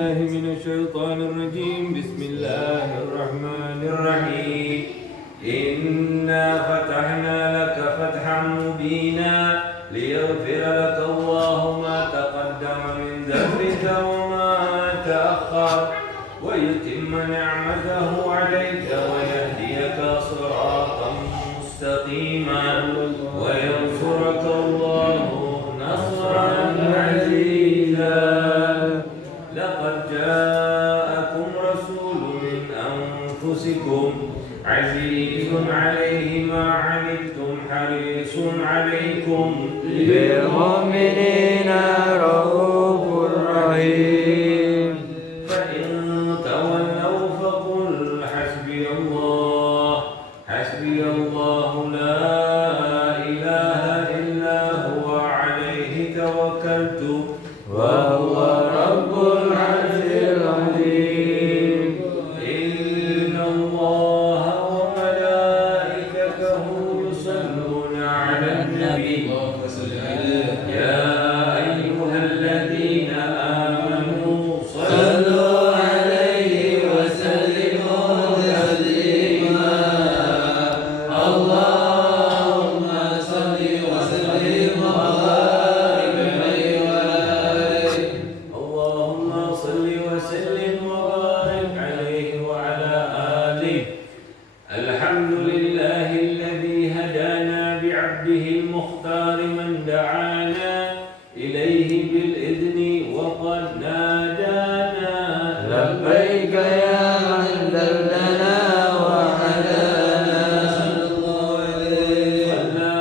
الله من الشيطان الرجيم. بسم الله الرحمن الرحيم. إنا فتحنا لك فتحا مبينا ليغفر لك الله ما تقدم من ذنبك وما تأخر ويتم نعمته عليك ويهديك صراطا مستقيما وينصرك الله نصرا عزيزا. لقد جاءكم رسول من أنفسكم عزيز عليه ما عنتم حريص عليكم بالمؤمنين رؤوف رحيم. فإن تولوا فقل حسبي الله لا إله إلا هو عليه توكلت وهو رب العرش العظيم. إن الله وملائكته يصلون على النبي يا أيها الذين آمنوا صلوا عليه وسلموا تسليما. اللهم صل وسلم وبارك عليه وآله. اللهم صل وسلم وبارك عليه وعلى آله. الحمد لله الذي هدانا بعبده المختار من دعانا إليه بالإذن وقد نادانا لبيك يا من دلنا وهدانا. صلى الله عليه. صلى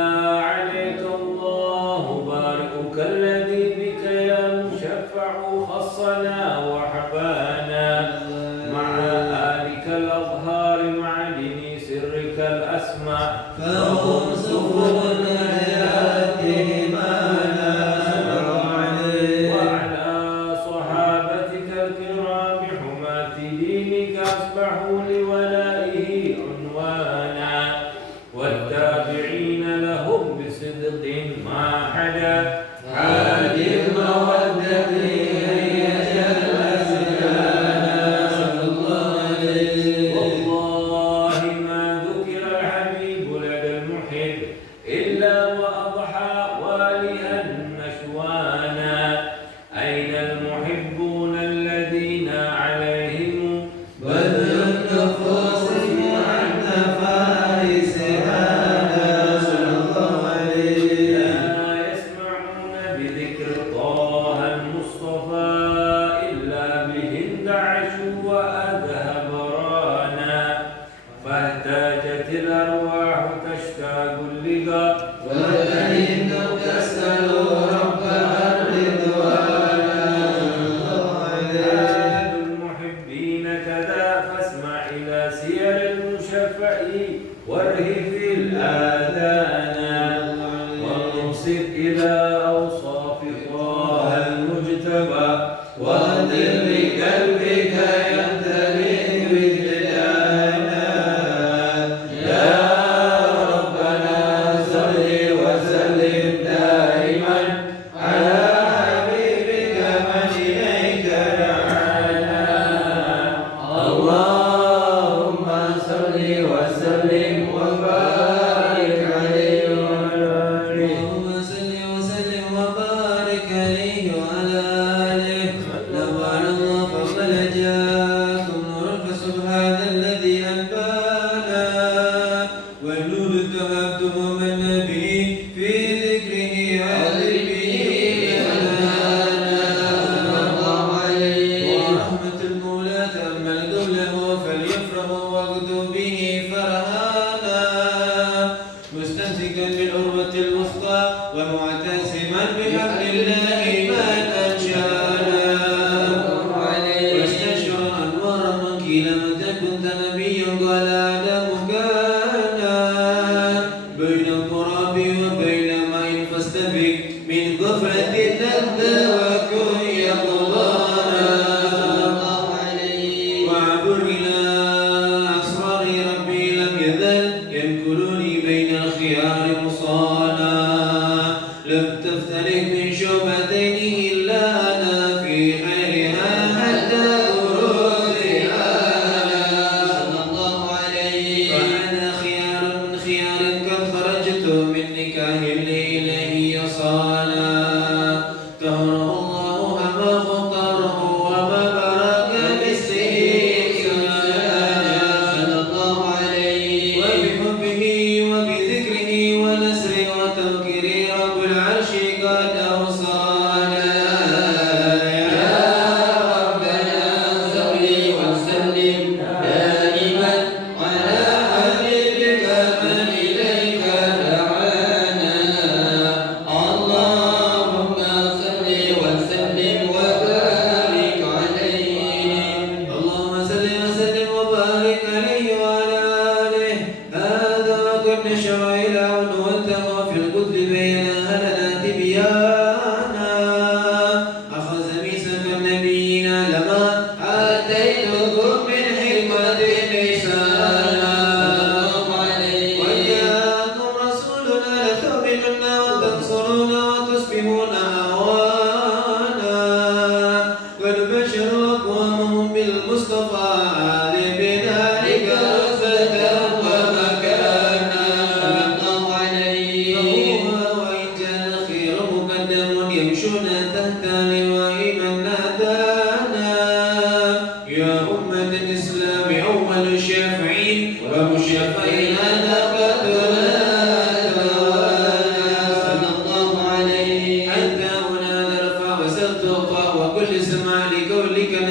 عليك الله باركك الذي بك يا مشفع خصنا وحبانا مع آلك الأظهار معدن سرك الأسماء فهم سبل النجاة معنا. صلى الله عليه. وعلى صحابتك الكرام حماة دينك أصبحوا لولائه عنوانا والتابعين لهم بصدق ما حدا هذه المودة هي الأسلام.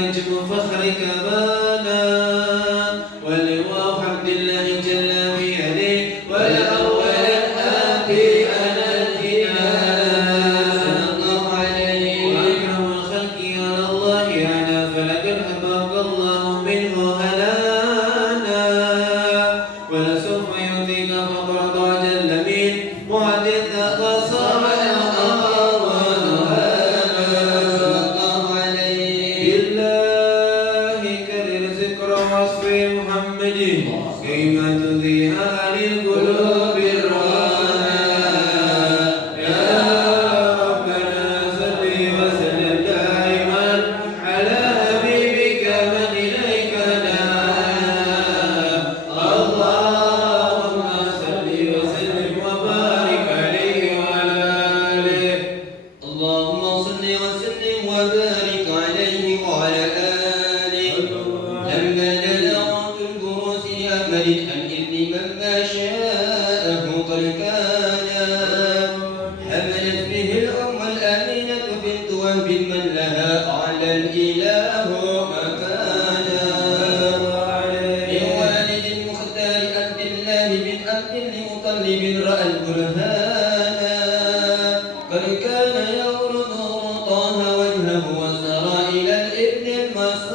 نجم فخرك بانا ولواء حمد الله جل بيده والأول الآتي أنا الجنان صلى الله عليه وأكرم الخلق على الله أنا فلقد أباك الله منه هلانا ولسوف يعطيك فقرض جل من معدد قصر كيما تضيها للقلوب الرانا يا ربنا صل وسلم دائما على حبيبك من إليك دعا اللهم صل وسلم وبارك عليه وعلى آله اللهم صل وسلم وبارك عليه وعلى آله لما جلعت البروس لأمل الإذن مما شاءه قد كان حملت به الأم الآمنة بنت وهب من لها أعلى الإله مكانا من والد المختار عبد الله بن عبد المطلب رأى البرهانا قد كان يورده طه وجهه وسرى إلى الابن المسؤول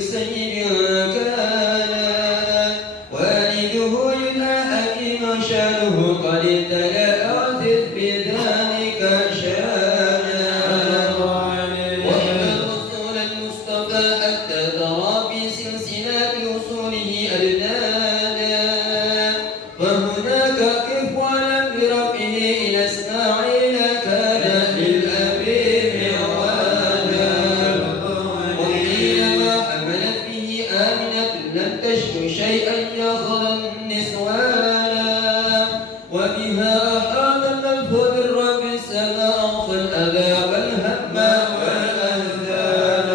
سيد كان والده يدعى حكيم شانه قد تلأت بذلك شانا وإن الرسول المصطفى حتى ترى في سلسلة وصوله أدنانا وهناك كف ولم برفعه إلى إسماعيل كان للأبي معوانا وحينما حملت به آمنة لم تشك شيئا يأخذ النسوانا وبها أحاط الألف بالرب السماء فالأذى والهم والأهزان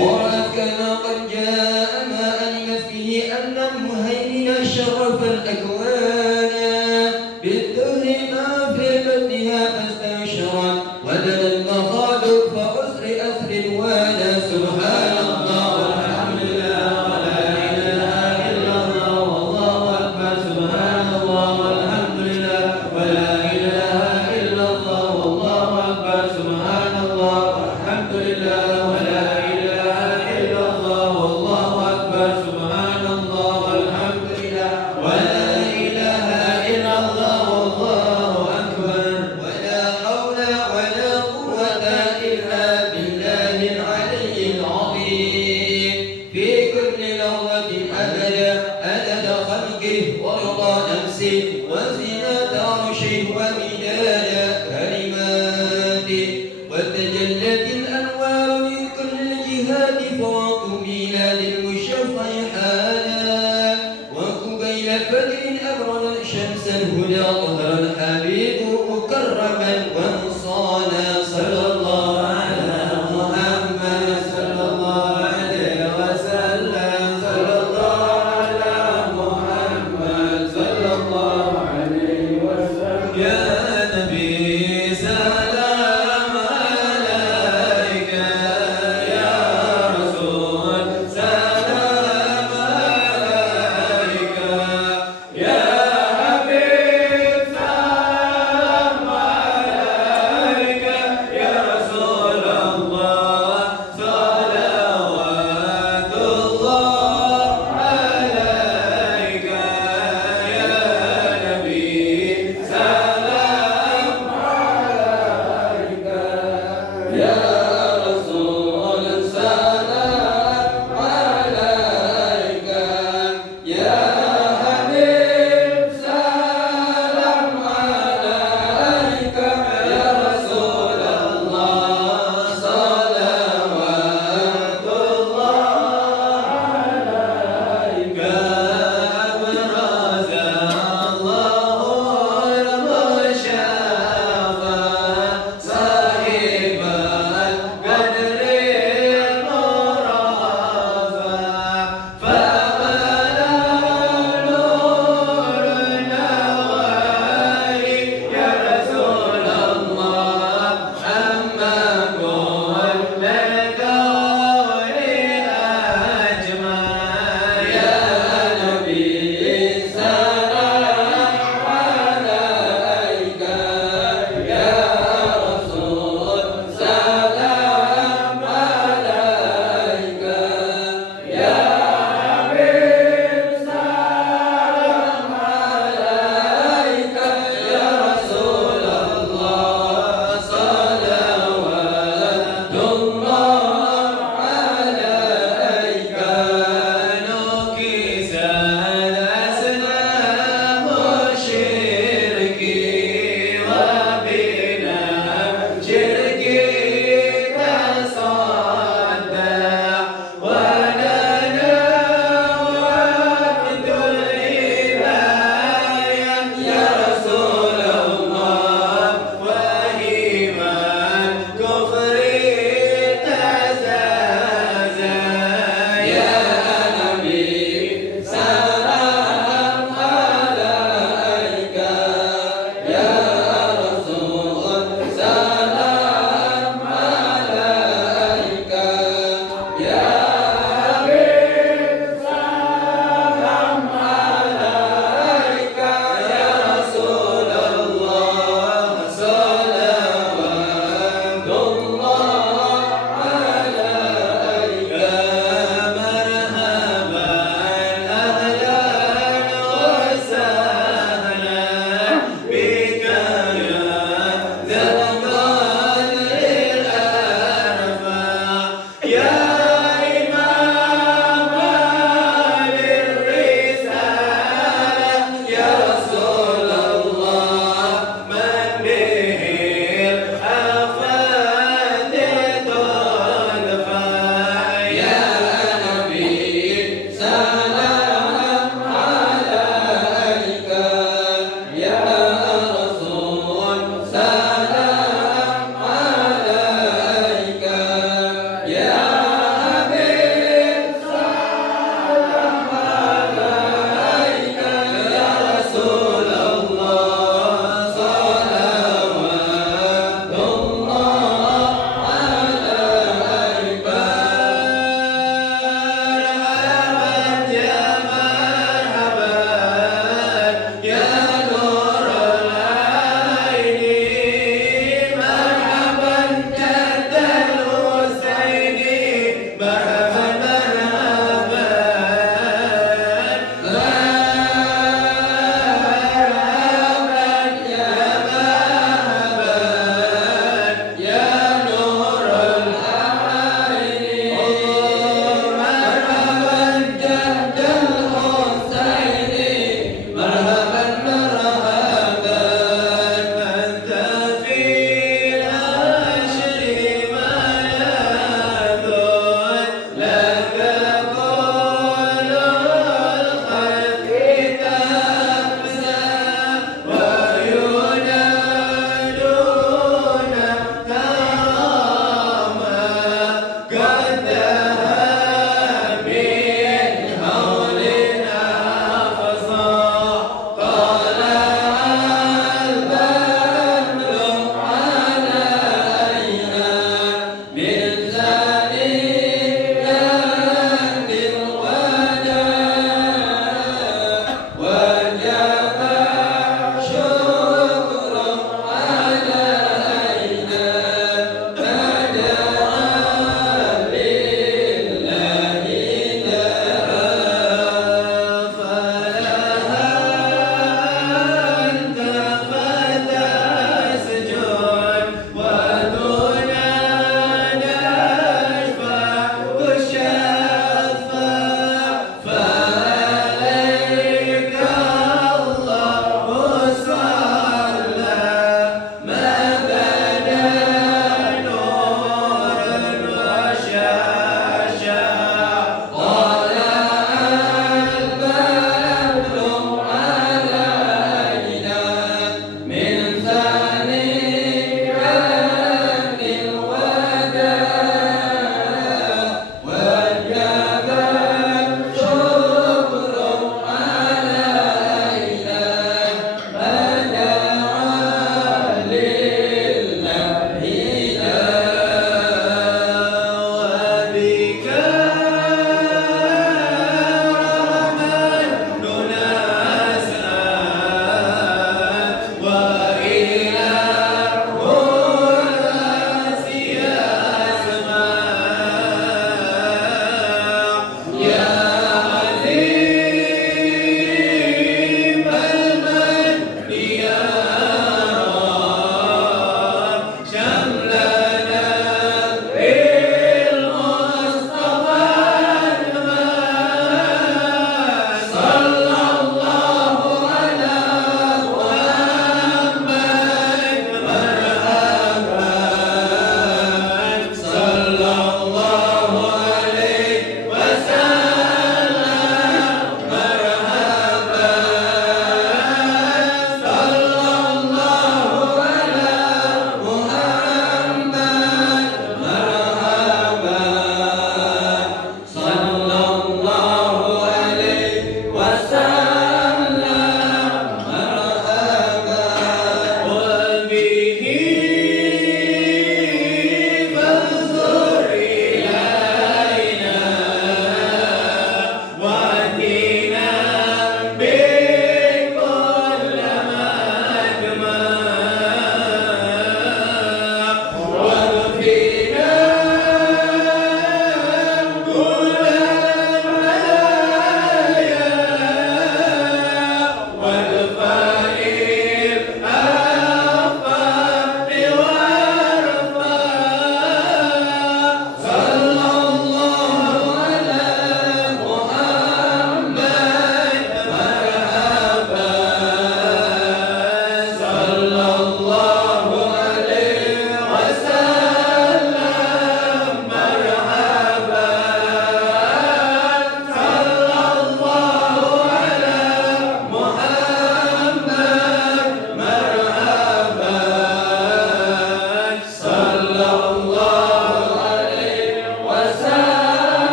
ورأت كما قد جاء ما ألمت به أن المهيمن شرف الأكوان بالدهر ما في بدنها فاستبشرت ودنا المخالق فأسر أثر الوانا سبحان الله والحمد لله ولا إله إلا الله والله أكبر سبحان الله والحمد لله ولا إله إلا الله والله أكبر سبحان الله والحمد لله ولا إله إلا الله والله أكبر سبحان الله والحمد لله ولا إله إلا الله والله أكبر ولا حول ولا قوة إلا بالله العلي العظيم في كل لحظة أبدا عدد خلقه ورضا نفسه وزنة عرشه ومداد كلماته وتجلت الأنوار من كل الجهات فوق ميلاد المشفع حالا وقبيل فجر أبرز شمس الهدى ظهر الحبيب مكرما وانصانا صلى الله على محمد صلى الله عليه وسلم صلى الله على محمد صلى الله عليه وسلم يا نبي سلام عليك يا رسول سلام عليك يا حبيب سلام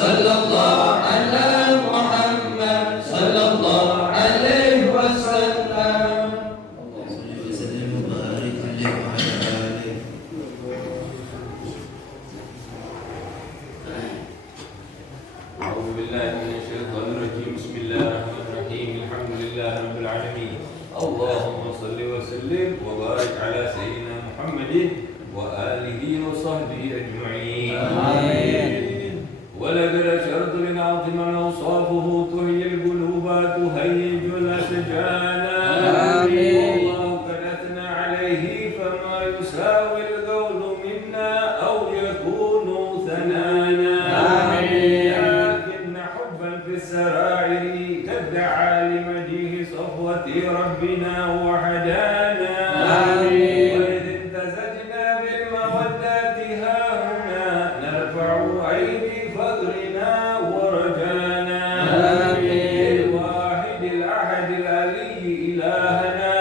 صلى الله على محمد صلى الله عليه وسلم. صل وسلم وبارك عليه وعلى آله. أعوذ بالله من الشيطان الرجيم. بسم الله الرحمن الرحيم. الحمد لله رب العالمين. اللهم صل وسلم وبارك على سيدنا محمد وآله وصحبه أجمعين. آمين. ولقد أشرت لنعظم من أوصافه تحيي القلوب تهيج الأشجان. آمين. والله قد أثنى عليه فما يساوي القول منا أو يكون ثنانا. آمين. لكن حبا في السرائر كالدعا لمجيه صفوة ربنا وحدانا. آمين. وإذ امتزجنا بالمودة هاهنا نرفع أيدي فقرنا ورجانا. آمين. للواحد الأحد العلي إلهنا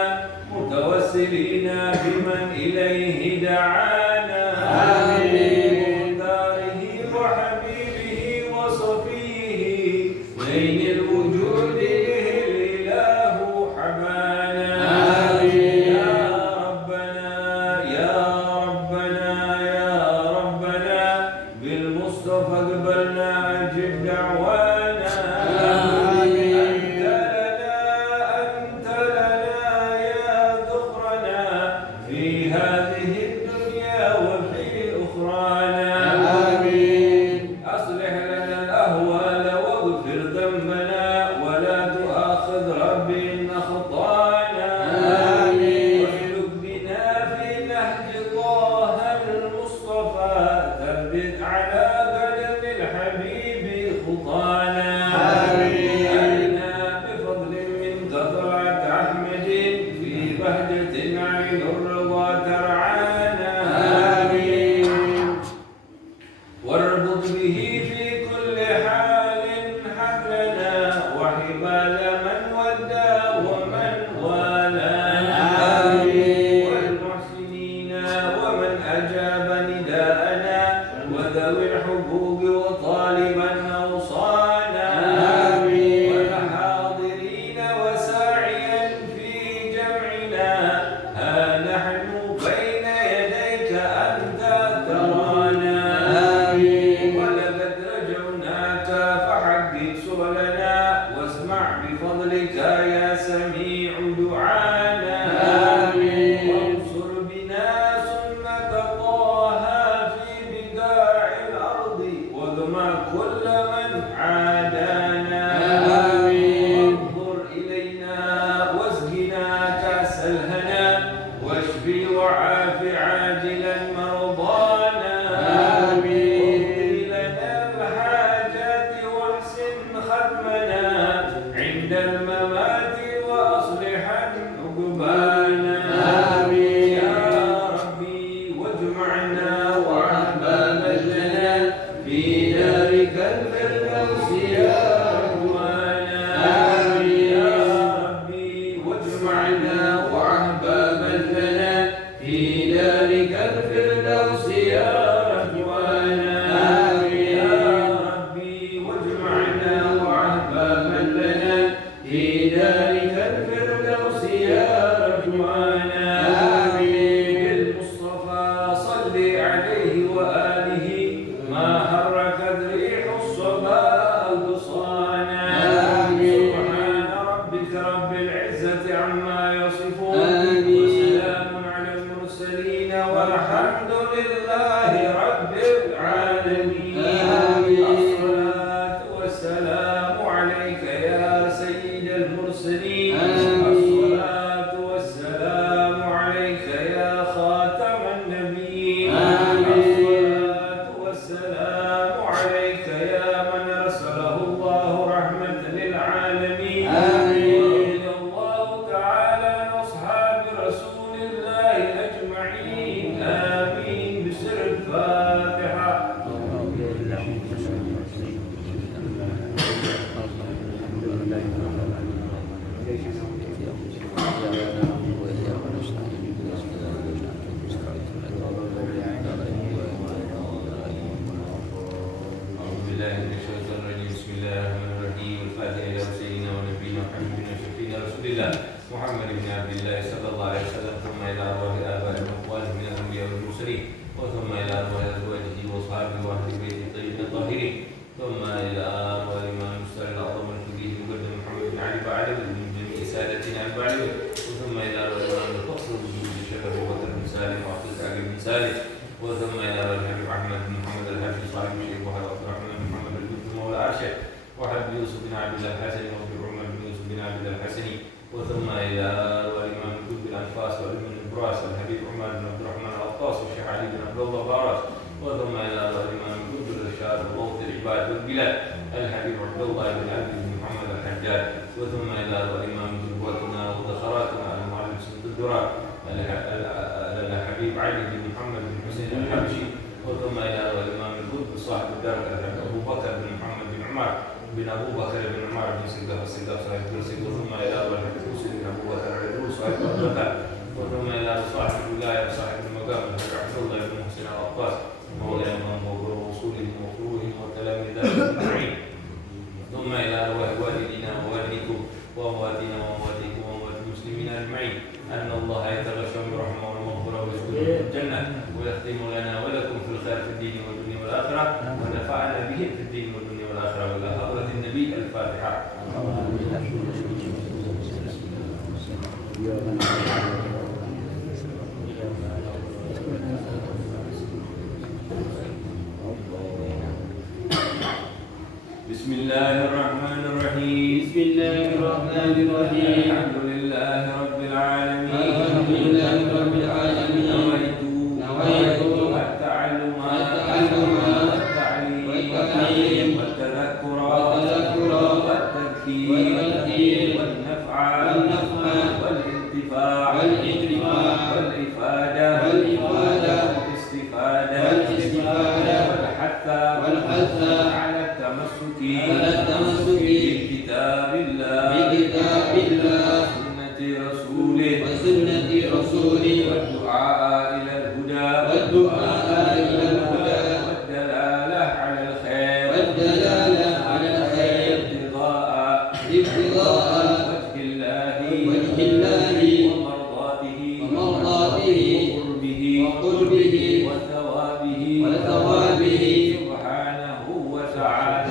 متوسلين بمن إليه دعانا. آمين. بمختاره وحبيبه وصفيه بين الوجود به الإله حبانا. آمين. يا ربنا يا ربنا يا ربنا بالمصطفى اقبلنا أجب دعوانا. آمين. أنت لنا يا ذخرنا في هذه الدنيا وفي أخرانا. آمين. أصلح لنا الأهوال واغفر ذنبنا ولا تؤاخذ ربي إن أخطأنا. آمين. واسلك بنا في نهج طه المصطفى ثبت على قدم الحبيب خطانا. آمين. أرنا بفضل منك طلعت أحمد في بهجة عين الرضا ترعانا. آمين. واربط به في كل حال حبلنا وحبال من ودى ومن والانا. آمين. والمحسنين ومن أجاب نداءنا وذوي الحقوق وطالبا أوصانا. آمين. والحاضرين وساعيا في جمعنا ها نحن بين يديك أنت ترانا. آمين. ولقد رجوناك فحقق سؤلنا واسمع بفضلك يا سميع دعانا. آمين. وانصر بنا سنة طه في بداع الأرض واغمى كل من عادانا. آمين. وانظر إلينا واسقنا كأس الهنا واشفي وعاف عاجلا مرضانا. آمين. واقضي لنا الحاجات واحسن ختمنا عند الممات وأصلحا عقبانا. آمين. يا ربي واجمعنا وأحباب لنا في دارك الفردوس يا رضوانا. آمين. يا ربي واجمعنا وأحباب لنا في دارك الفردوس يا رضوانا. آمين. يا ربي واجمعنا وأحباب لنا في دارك الفردوس يا رضوانا. آمين. بالمصطفى صل عليه وآله ما حركت ريح الصبا أغصانا. آمين. سبحان ربك رب العزة عما يصفون. آمين. وسلام على المرسلين والحمد لله رب العالمين. آمين. الصلاة والسلام عليك يا سيد المرسلين. الصلاة والسلام عليك يا خاتم النبيين. الصلاة والسلام عليك يا من أرسله الله رحمة للعالمين. ورضي الله تعالى عن أصحاب رسول الله أجمعين. آمين. بسر الفاتحة. أعوذ بالله من الشيطان الأشد وحب يوسف بن عبد الله الحسني وابن عمر بن يوسف بن عبد الله الحسني وثم إلى الإمام الجود بالأنفاس والإمام البراس الحبيب عمر بن عبد الرحمن العطاس والشيخ علي بن عبد الله باراس وثم إلى الإمام الجود بالرشاد وضوء العباد والبلاد الحبيب عبد الله بن عبد بن محمد الحجاج وثم إلى الإمام جبوتنا وذخراتنا المعلم سند الدرار الحبيب علي بن محمد بن حسين الحبشي وثم إلى الإمام الجود صاحب الدرك أبو بكر بن محمد بن عمر بن أبو بكر بن عمر بن سيدنا صاحب الكرسي وثم إلى الحبيب حسين بن أبو بكر العدول صاحب البكر وثم إلى صاحب الولاية وصاحب المقام الحبيب عبد الله بن محسن العباس مولاهم ورسولهم وقروهم وتلاميذهم أجمعين ثم إلى والدينا ووالديكم وأمواتنا وأمواتكم وأموات المسلمين أجمعين أن الله يتغشى برحمه والمغفرة ويسكنكم الجنة ويختم لنا ولكم في الخير في الدين والدنيا والآخرة ونفعنا بهم في الدين والدنيا والآخرة وإلى حضرة النبي الفاتحة. بسم الله الرحمن الرحيم. بسم الله الرحمن الرحيم. الحمد لله رب العالمين. الحمد لله رب العالمين. نويت التعلم والتعليم والتذكر والتذكير والنفع والانتفاع والإفادة والاستفادة والحث على التمسك بكتاب الله وسنة رسوله والدعاء إلى الهدى والدلالة على الخير ابتغاء وجه الله ومرضاته وقربه وثوابه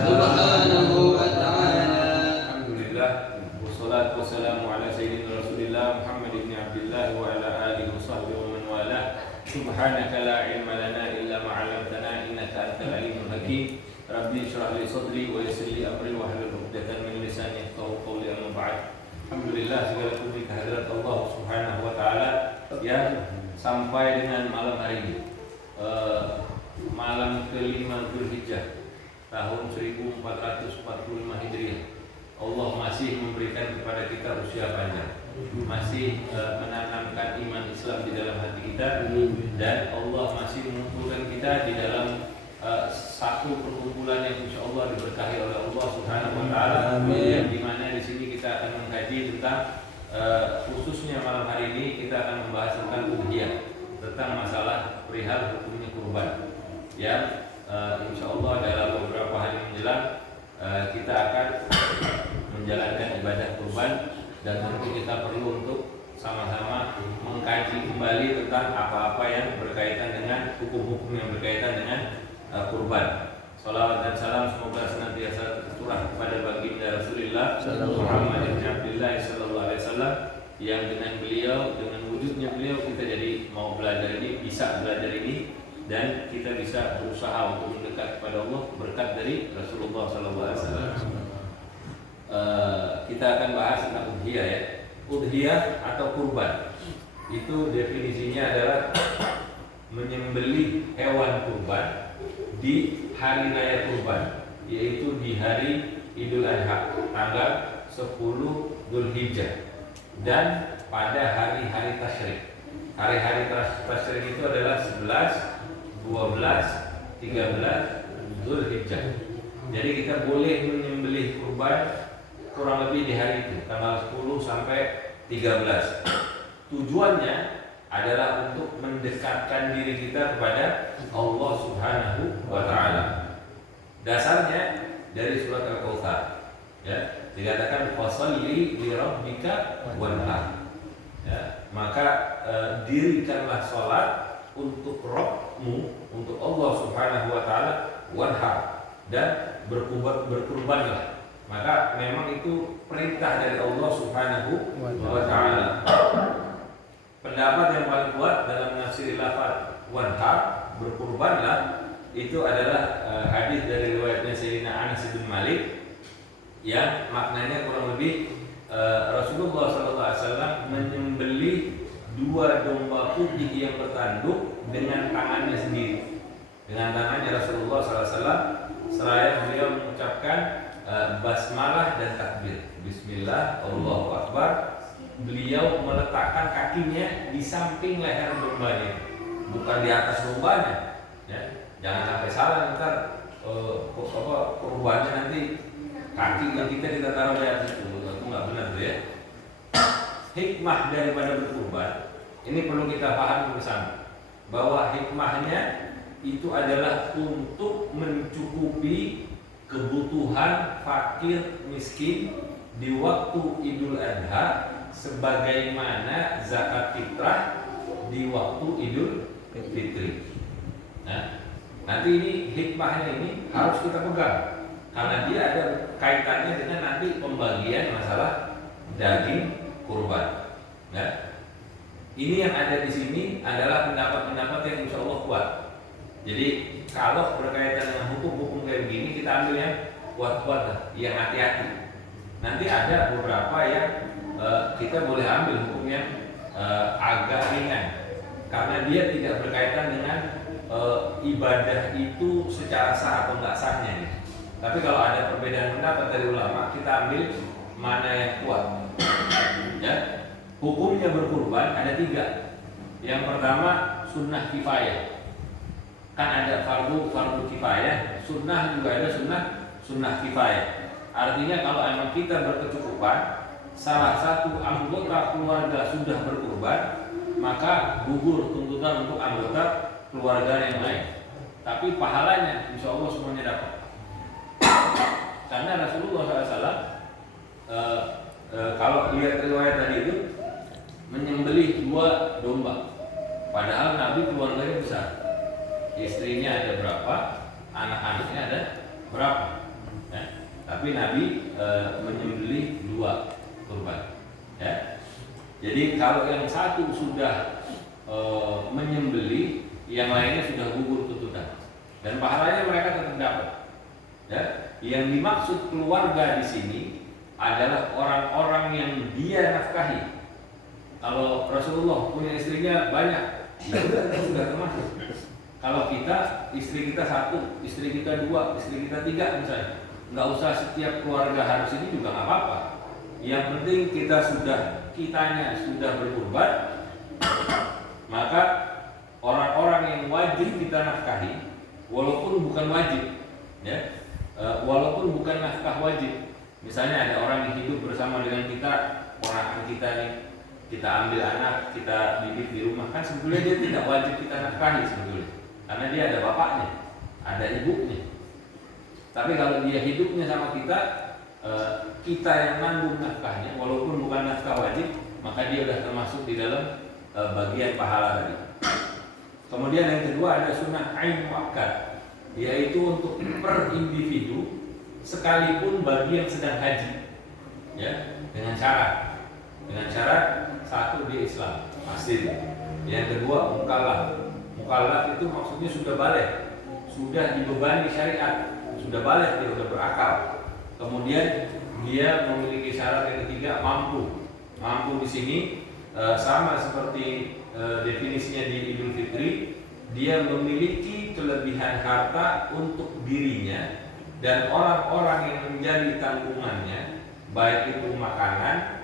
سبحانه وتعالى. الحمد لله والصلاة والسلام على سيدنا رسول الله محمد بن عبد الله وعلى آله وصحبه ومن والاه. سبحانك لا علم لنا إلا ما علمتنا إنك أنت العليم الحكيم. ربي اشرح لي صدري ويسر لي أمري واحلل عقدة من لساني يفقهوا قولي أما بعد. Alhamdulillah segala puji kehadirat Allah Subhanahu wa taala yang sampai dengan malam hari ini. Malam ke-5 Dzulhijjah tahun 1445 Hijriah. Allah masih memberikan kepada kita usia panjang, masih menanamkan iman Islam di dalam hati kita, dan Allah masih mengumpulkan kita di dalam satu perkumpulan yang insya Allah diberkahi oleh Allah Subhanahu wa taala, yang dimana di sini kita akan mengkaji tentang khususnya malam hari ini kita akan membahas tentang udhiyah, tentang masalah perihal hukumnya kurban, yang insya Allah dalam beberapa hari menjelang kita akan menjalankan ibadah kurban, dan tentu kita perlu untuk sama-sama mengkaji kembali tentang apa-apa yang berkaitan dengan hukum-hukum yang berkaitan dengan kurban. Salawat dan salam semoga senantiasa tercurah kepada baginda Rasulullah Muhammad bin Abdullah sallallahu alaihi wasallam, yang dengan beliau, dengan wujudnya beliau kita jadi mau belajar ini, bisa belajar ini, dan kita bisa berusaha untuk mendekat kepada Allah berkat dari Rasulullah sallallahu alaihi wasallam. Kita akan bahas tentang udhiyah ya. Udhiyah atau kurban itu definisinya adalah menyembelih hewan kurban di hari raya kurban, yaitu di hari Idul Adha tanggal 10 Dzulhijjah, dan pada hari-hari tasyrik. Hari-hari tasyrik itu adalah 11, 12, 13 Dzulhijjah. Jadi kita boleh menyembelih kurban kurang lebih di hari itu, tanggal 10 sampai 13. Tujuannya adalah untuk mendekatkan diri kita kepada Allah Subhanahu wa taala. Dasarnya dari surat Al-Kautsar. Ya, dikatakan fasholli li rabbika wanhar. Ya, maka dirikanlah salat untuk Rabbmu, untuk Allah Subhanahu wa taala, wanhar, dan berkurbanlah. Maka memang itu perintah dari Allah Subhanahu wa taala. Pendapat yang paling kuat dalam menafsir lafaz wanhar, berkurbanlah, itu adalah hadis dari riwayatnya Sayyidina Anas bin Malik Malik yang maknanya kurang lebih Rasulullah SAW menyembelih 2 domba putih yang bertanduk dengan tangannya sendiri. Dengan tangannya Rasulullah SAW seraya beliau mengucapkan basmalah dan takbir. Bismillah, Allahu Akbar. Beliau meletakkan kakinya di samping leher dombanya, bukan di atas dombanya. Ya, jangan sampai salah ntar kurbannya nanti kaki kita taruh di atas itu nggak benar tuh ya. Hikmah daripada berkurban ini perlu kita pahami bersama, bahwa hikmahnya itu adalah untuk mencukupi kebutuhan fakir miskin di waktu Idul Adha, sebagaimana zakat fitrah di waktu Idul Fitri. Nah, nanti ini hikmahnya ini harus kita pegang, karena dia ada kaitannya dengan nanti pembagian masalah daging kurban. Ya. Ini yang ada di sini adalah pendapat-pendapat yang insya Allah kuat. Jadi kalau berkaitan dengan hukum-hukum kayak begini, kita ambil yang kuat-kuat, yang hati-hati. Nanti ada beberapa yang kita boleh ambil hukum yang agak ringan, karena dia tidak berkaitan dengan ibadah itu secara sah atau enggak sahnya. Tapi kalau ada perbedaan pendapat dari ulama, kita ambil mana yang kuat. Ya, hukumnya berkurban ada 3. Yang pertama sunnah kifayah. Kan ada fardu kifayah, sunnah juga ada sunnah kifayah. Artinya kalau emang kita berkecukupan, salah satu anggota keluarga sudah berkurban, maka gugur tuntutan untuk anggota keluarga yang lain. Tapi pahalanya insya Allah semuanya dapat. Karena Rasulullah SAW kalau lihat riwayat tadi itu menyembelih 2 domba. Padahal Nabi keluarganya besar. Istrinya ada berapa, anak-anaknya ada berapa. Ya. Tapi Nabi menyembelih 2 kurban. Ya. Jadi kalau yang satu sudah menyembelih, yang lainnya sudah gugur tuntutan. Dan pahalanya mereka tetap dapat. Ya. Yang dimaksud keluarga di sini adalah orang-orang yang dia nafkahi. Kalau Rasulullah punya istrinya banyak, ya sudah termasuk. Kalau kita, istri kita 1, istri kita 2, istri kita 3 misalnya, nggak usah setiap keluarga harus ini juga nggak apa-apa. Yang penting kitanya sudah berkurban, maka orang-orang yang wajib kita nafkahi, walaupun bukan wajib, ya, walaupun bukan nafkah wajib. Misalnya ada orang yang hidup bersama dengan kita, orang kita nih, kita ambil anak, kita didik di rumah, kan sebetulnya dia tidak wajib kita nafkahi sebetulnya. Karena dia ada bapaknya, ada ibunya. Tapi kalau dia hidupnya sama kita, kita yang nanggung nafkahnya, walaupun bukan nafkah wajib, maka dia sudah termasuk di dalam bagian pahala tadi. Kemudian yang kedua ada sunnah ain muakkad, yaitu untuk per individu, sekalipun bagi yang sedang haji, ya, dengan syarat 1 dia Islam pasti. Yang kedua mukallaf itu maksudnya sudah balik, sudah dibebani syariat, sudah balik, dia sudah berakal. Kemudian dia memiliki syarat yang ketiga mampu di sini sama seperti definisinya di Idul Fitri, dia memiliki kelebihan harta untuk dirinya dan orang-orang yang menjadi tanggungannya, baik itu makanan,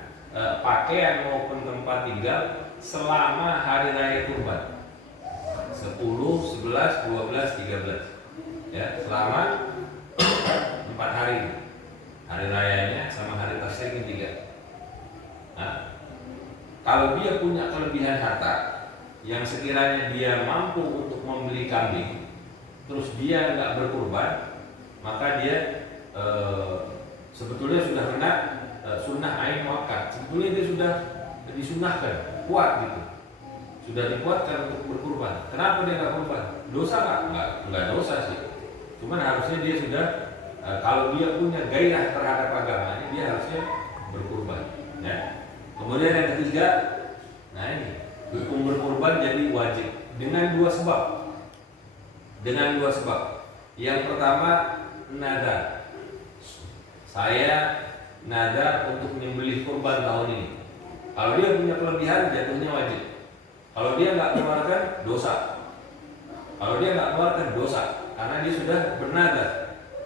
pakaian maupun tempat tinggal selama hari raya kurban 10, 11, 12, 13, ya, selama 4 hari rayanya sama hari tasyrik 3. Nah, kalau dia punya kelebihan harta yang sekiranya dia mampu untuk membeli kambing, terus dia nggak berkurban, maka dia sebetulnya sudah kena sunnah ain muakkad. Sebetulnya dia sudah disunnahkan, kuat gitu, sudah dikuatkan untuk berkurban. Kenapa dia nggak kurban? Dosa nggak dosa sih. Cuman harusnya dia sudah kalau dia punya gairah terhadap agamanya, dia harusnya berkurban. Ya. Kemudian yang ketiga, nah ini hukum berkurban jadi wajib dengan 2 sebab. Dengan 2 sebab. Yang pertama nadar. saya nazar untuk menyembelih kurban tahun ini. Kalau dia punya kelebihan, jatuhnya wajib. Kalau dia nggak keluarkan, dosa. Kalau dia nggak keluarkan, dosa, karena dia sudah bernazar.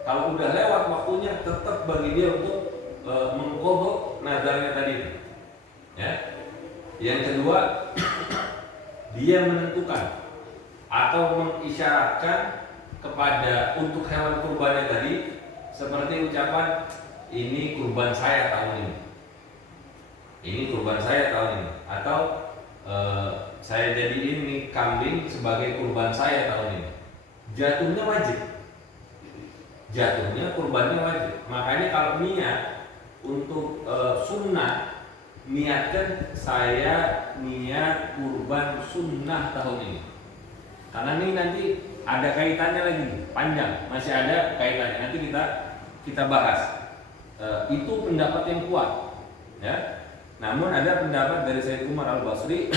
Kalau udah lewat waktunya, tetap bagi dia untuk mengqadha nazarnya tadi. Ya. Yang kedua, dia menentukan atau mengisyaratkan kepada untuk hewan kurbannya tadi, seperti ucapan, ini kurban saya tahun ini. Ini kurban saya tahun ini. Atau saya jadiin ini kambing sebagai kurban saya tahun ini. Jatuhnya wajib. Jatuhnya kurbannya wajib. Makanya kalau niat untuk sunnah, niatkan saya niat kurban sunnah tahun ini. Karena ini nanti ada kaitannya lagi, panjang, masih ada kaitannya. Nanti kita bahas. Itu pendapat yang kuat, ya. Namun ada pendapat dari Sayyid Umar Al-Basri,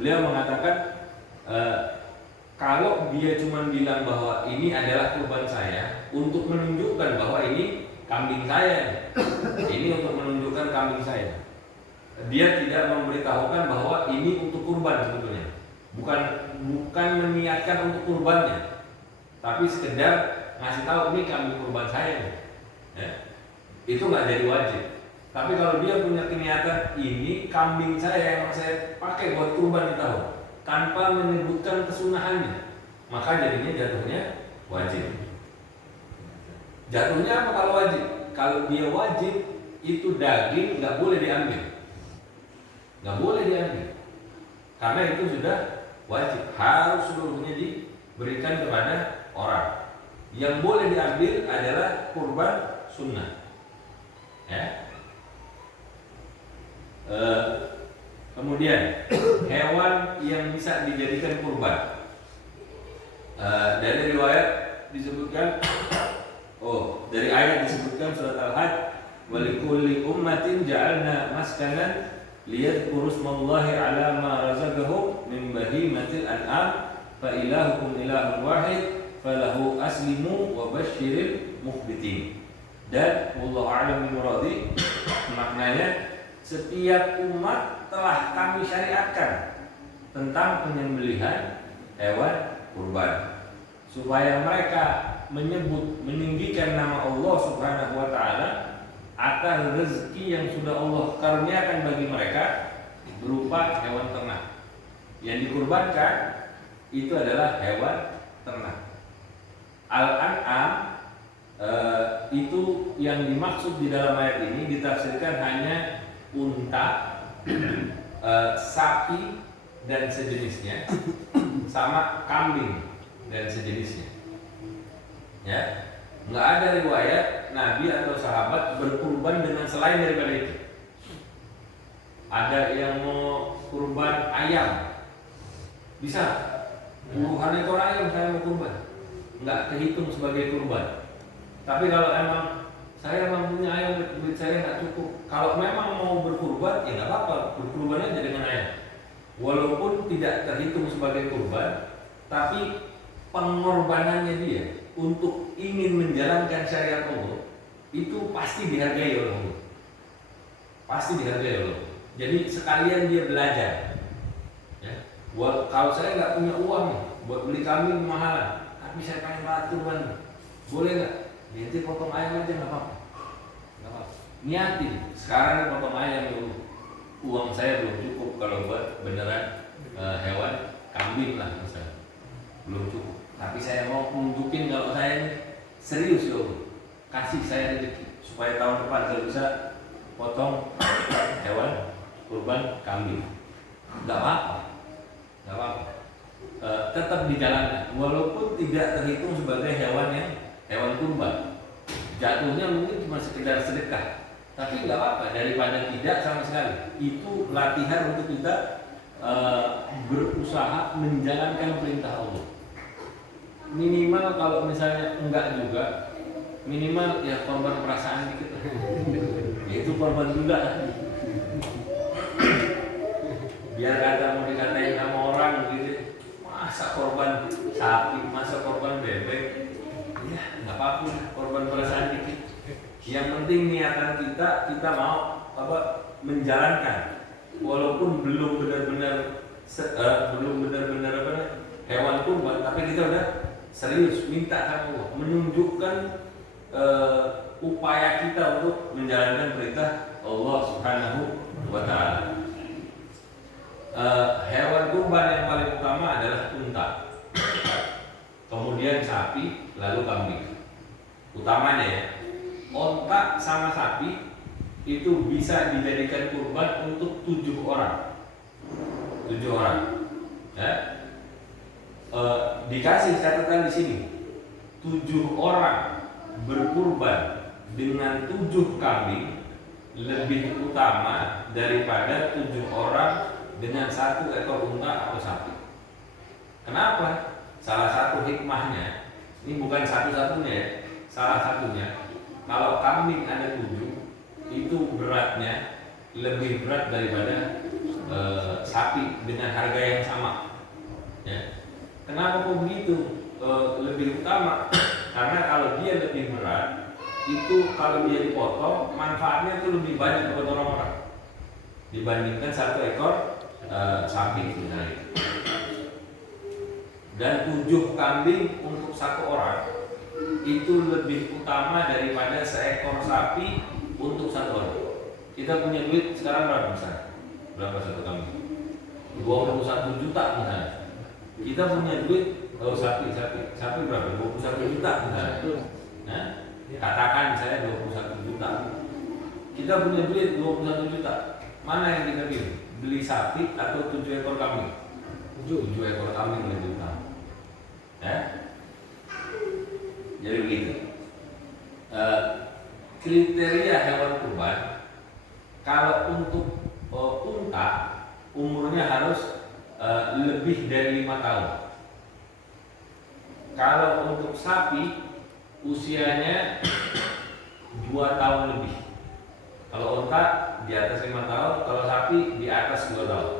beliau mengatakan kalau dia cuma bilang bahwa ini adalah kurban saya untuk menunjukkan bahwa ini kambing saya, ini untuk menunjukkan kambing saya. Dia tidak memberitahukan bahwa ini untuk kurban sebetulnya, bukan meniatkan untuk kurbannya, tapi sekedar ngasih tahu ini kambing kurban saya, ya. Itu nggak jadi wajib. Tapi kalau dia punya niatan ini kambing saya yang saya pakai buat kurban di tahun, tanpa menyebutkan kesunahannya, maka jadinya jatuhnya wajib. Jatuhnya apa kalau wajib? Kalau dia wajib, itu daging nggak boleh diambil. Nggak boleh diambil, karena itu sudah wajib, harus seluruhnya diberikan kepada orang. Yang boleh diambil adalah kurban sunnah, ya. Kemudian hewan yang bisa dijadikan kurban, dari riwayat disebutkan, dari ayat disebutkan surat Al-Hajj, walikulli ummatin ja'alna maskanan liyadhkuru smallahi ala ma razaqahum min bahimatil an'am fa ilahukum ilahun wahid falahu aslimu wa basyiril mukhbitin. Dan wallahu a'lam bimuradi, maknanya setiap umat telah kami syariatkan tentang penyembelihan hewan kurban, supaya mereka meninggikan nama Allah Subhanahu wa taala atas rezeki yang sudah Allah karuniakan bagi mereka berupa hewan ternak. Yang dikurbankan itu adalah hewan ternak. Al-An'am itu yang dimaksud di dalam ayat ini ditafsirkan hanya unta, sapi dan sejenisnya, sama kambing dan sejenisnya. Ya, nggak ada riwayat Nabi atau sahabat berkurban dengan selain daripada itu. Ada yang mau kurban ayam, bisa puluhan ekor ayam saya mau kurban, nggak kehitung sebagai kurban. Tapi kalau emang saya punya ayam, duit saya nggak cukup, kalau memang mau berkurban, ya nggak apa-apa, berkurban aja dengan ayam. Walaupun tidak terhitung sebagai kurban, tapi pengorbanannya dia untuk ingin menjalankan syariat Allah itu pasti dihargai oleh Allah. Pasti dihargai oleh Allah. Jadi sekalian dia belajar. Ya. Kalau saya nggak punya uang nih, buat beli kambing mahalan, tapi saya pengen banget kurban, boleh nggak? Nanti potong ayam aja nggak apa-apa. Nggak apa-apa. Niatin. Sekarang nih potong ayam dulu. Uang saya belum cukup kalau buat beneran hewan kambing lah misalnya, belum cukup. Tapi saya mau nunjukin kalau saya ini serius ya Allah, kasih saya rezeki supaya tahun depan kalau bisa potong hewan kurban kambing. Nggak apa-apa, nggak apa-apa. Tetap dijalankan walaupun tidak terhitung sebagai hewan kurban. Jatuhnya mungkin cuma sekedar sedekah, tapi nggak apa-apa daripada tidak sama sekali. Itu latihan untuk kita berusaha menjalankan perintah Allah. Minimal kalau misalnya enggak juga, minimal ya korban perasaan dikit, yaitu korban juga. Biar kata mau dikatain sama orang gitu, masa korban sapi, masa korban bebek, ya nggak apa-apa, korban perasaan dikit. Yang penting niatan kita mau menjalankan, walaupun belum benar-benar hewan kurban, tapi kita udah serius minta sama Allah, menunjukkan upaya kita untuk menjalankan perintah Allah Subhanahu wa Ta'ala. Hewan kurban yang paling utama adalah unta, kemudian sapi, lalu kambing. Utamanya ya, unta sama sapi itu bisa dijadikan kurban untuk 7 orang. 7 orang. Ya. Dikasih catatan di sini, 7 orang berkurban dengan 7 kambing lebih utama daripada 7 orang dengan 1 ekor unta atau sapi. Kenapa? Salah satu hikmahnya, ini bukan satu-satunya ya, salah satunya, kalau kambing ada 7, itu beratnya lebih berat daripada sapi dengan harga yang sama. Ya. Kenapa kok begitu? Lebih utama karena kalau dia lebih berat, itu kalau dia dipotong manfaatnya itu lebih banyak buat orang-orang dibandingkan 1 ekor sapi misalnya. Dan 7 kambing untuk 1 orang itu lebih utama daripada seekor sapi untuk 1 orang. Kita punya duit sekarang berapa misalnya? Berapa 1 kambing? 21 juta misalnya. Kita punya duit sapi berapa? 21 juta misalnya. Nah, katakan saya 21 juta. Kita punya duit 21 juta. Mana yang kita pilih? Beli sapi atau 7 ekor kambing? 7 ekor kambing lebih utama. Ya? Jadi begitu. Kriteria hewan kurban, kalau untuk unta umurnya harus lebih dari 5 tahun. Kalau untuk sapi usianya 2 tahun lebih. Kalau unta di atas 5 tahun, kalau sapi di atas 2 tahun.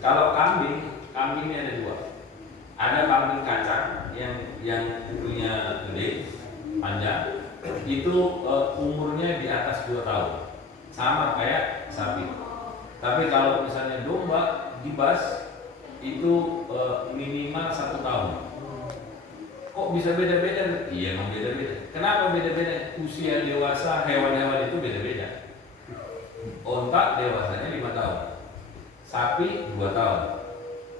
Kalau kambingnya ada 2. Ada kambing kacang yang umurnya gede, panjang, itu umurnya di atas 2 tahun, sama kayak sapi. Tapi kalau misalnya domba dibas itu minimal 1 tahun. Kok bisa beda-beda? Iya, emang beda-beda. Kenapa beda-beda? Usia dewasa hewan-hewan itu beda-beda. Onta dewasanya 5 tahun, sapi 2 tahun,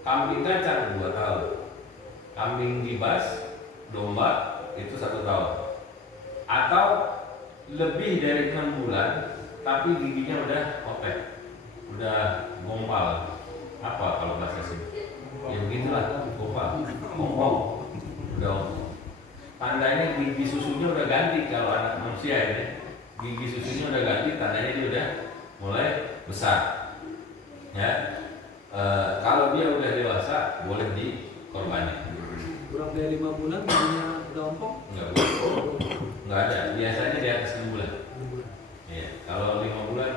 kambing kacang 2 tahun, kambing dibas, domba itu 1 tahun. Atau lebih dari 6 bulan, tapi giginya udah otek, udah gompal. Apa kalau bahasa sini? Ya begitulah, gompal, ompong, udah ompong. Tandanya gigi susunya udah ganti kalau anak manusia ini. Gigi susunya udah ganti, tandanya dia udah mulai besar. Ya, kalau dia udah dewasa boleh dikorbankan. Kurang dari 5 bulan giginya udah ompong? Enggak ada. Biasanya di atas 6 bulan. Iya, kalau 5 bulan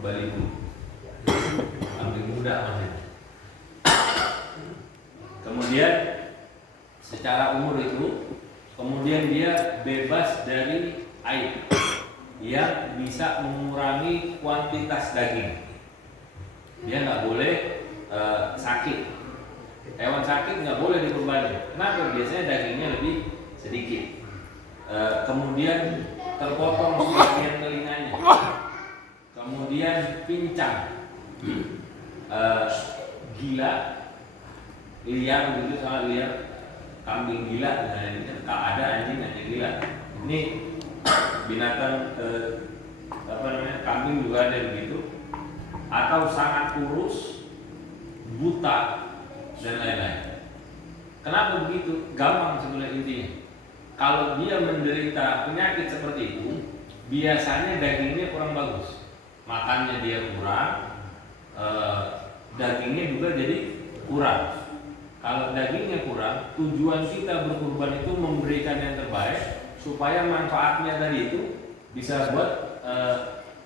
baliku. Kambing muda maksudnya. Kemudian secara umur itu, kemudian dia bebas dari aib yang bisa mengurangi kuantitas daging. Dia nggak boleh sakit. Hewan sakit nggak boleh dikurbankan. Kenapa? Biasanya dagingnya lebih sedikit. Kemudian terpotong sebagian telinganya. Kemudian pincang, gila, liar begitu, sangat liar. Kambing gila, misalnya, ada anjing gila. Ini binatang kambing juga ada begitu. Atau sangat kurus, buta, dan lain-lain. Kenapa begitu? Gampang sebenarnya intinya. Kalau dia menderita penyakit seperti itu, biasanya dagingnya kurang bagus, makannya dia kurang, dagingnya juga jadi kurang. Kalau dagingnya kurang, tujuan kita berkurban itu memberikan yang terbaik supaya manfaatnya tadi itu bisa buat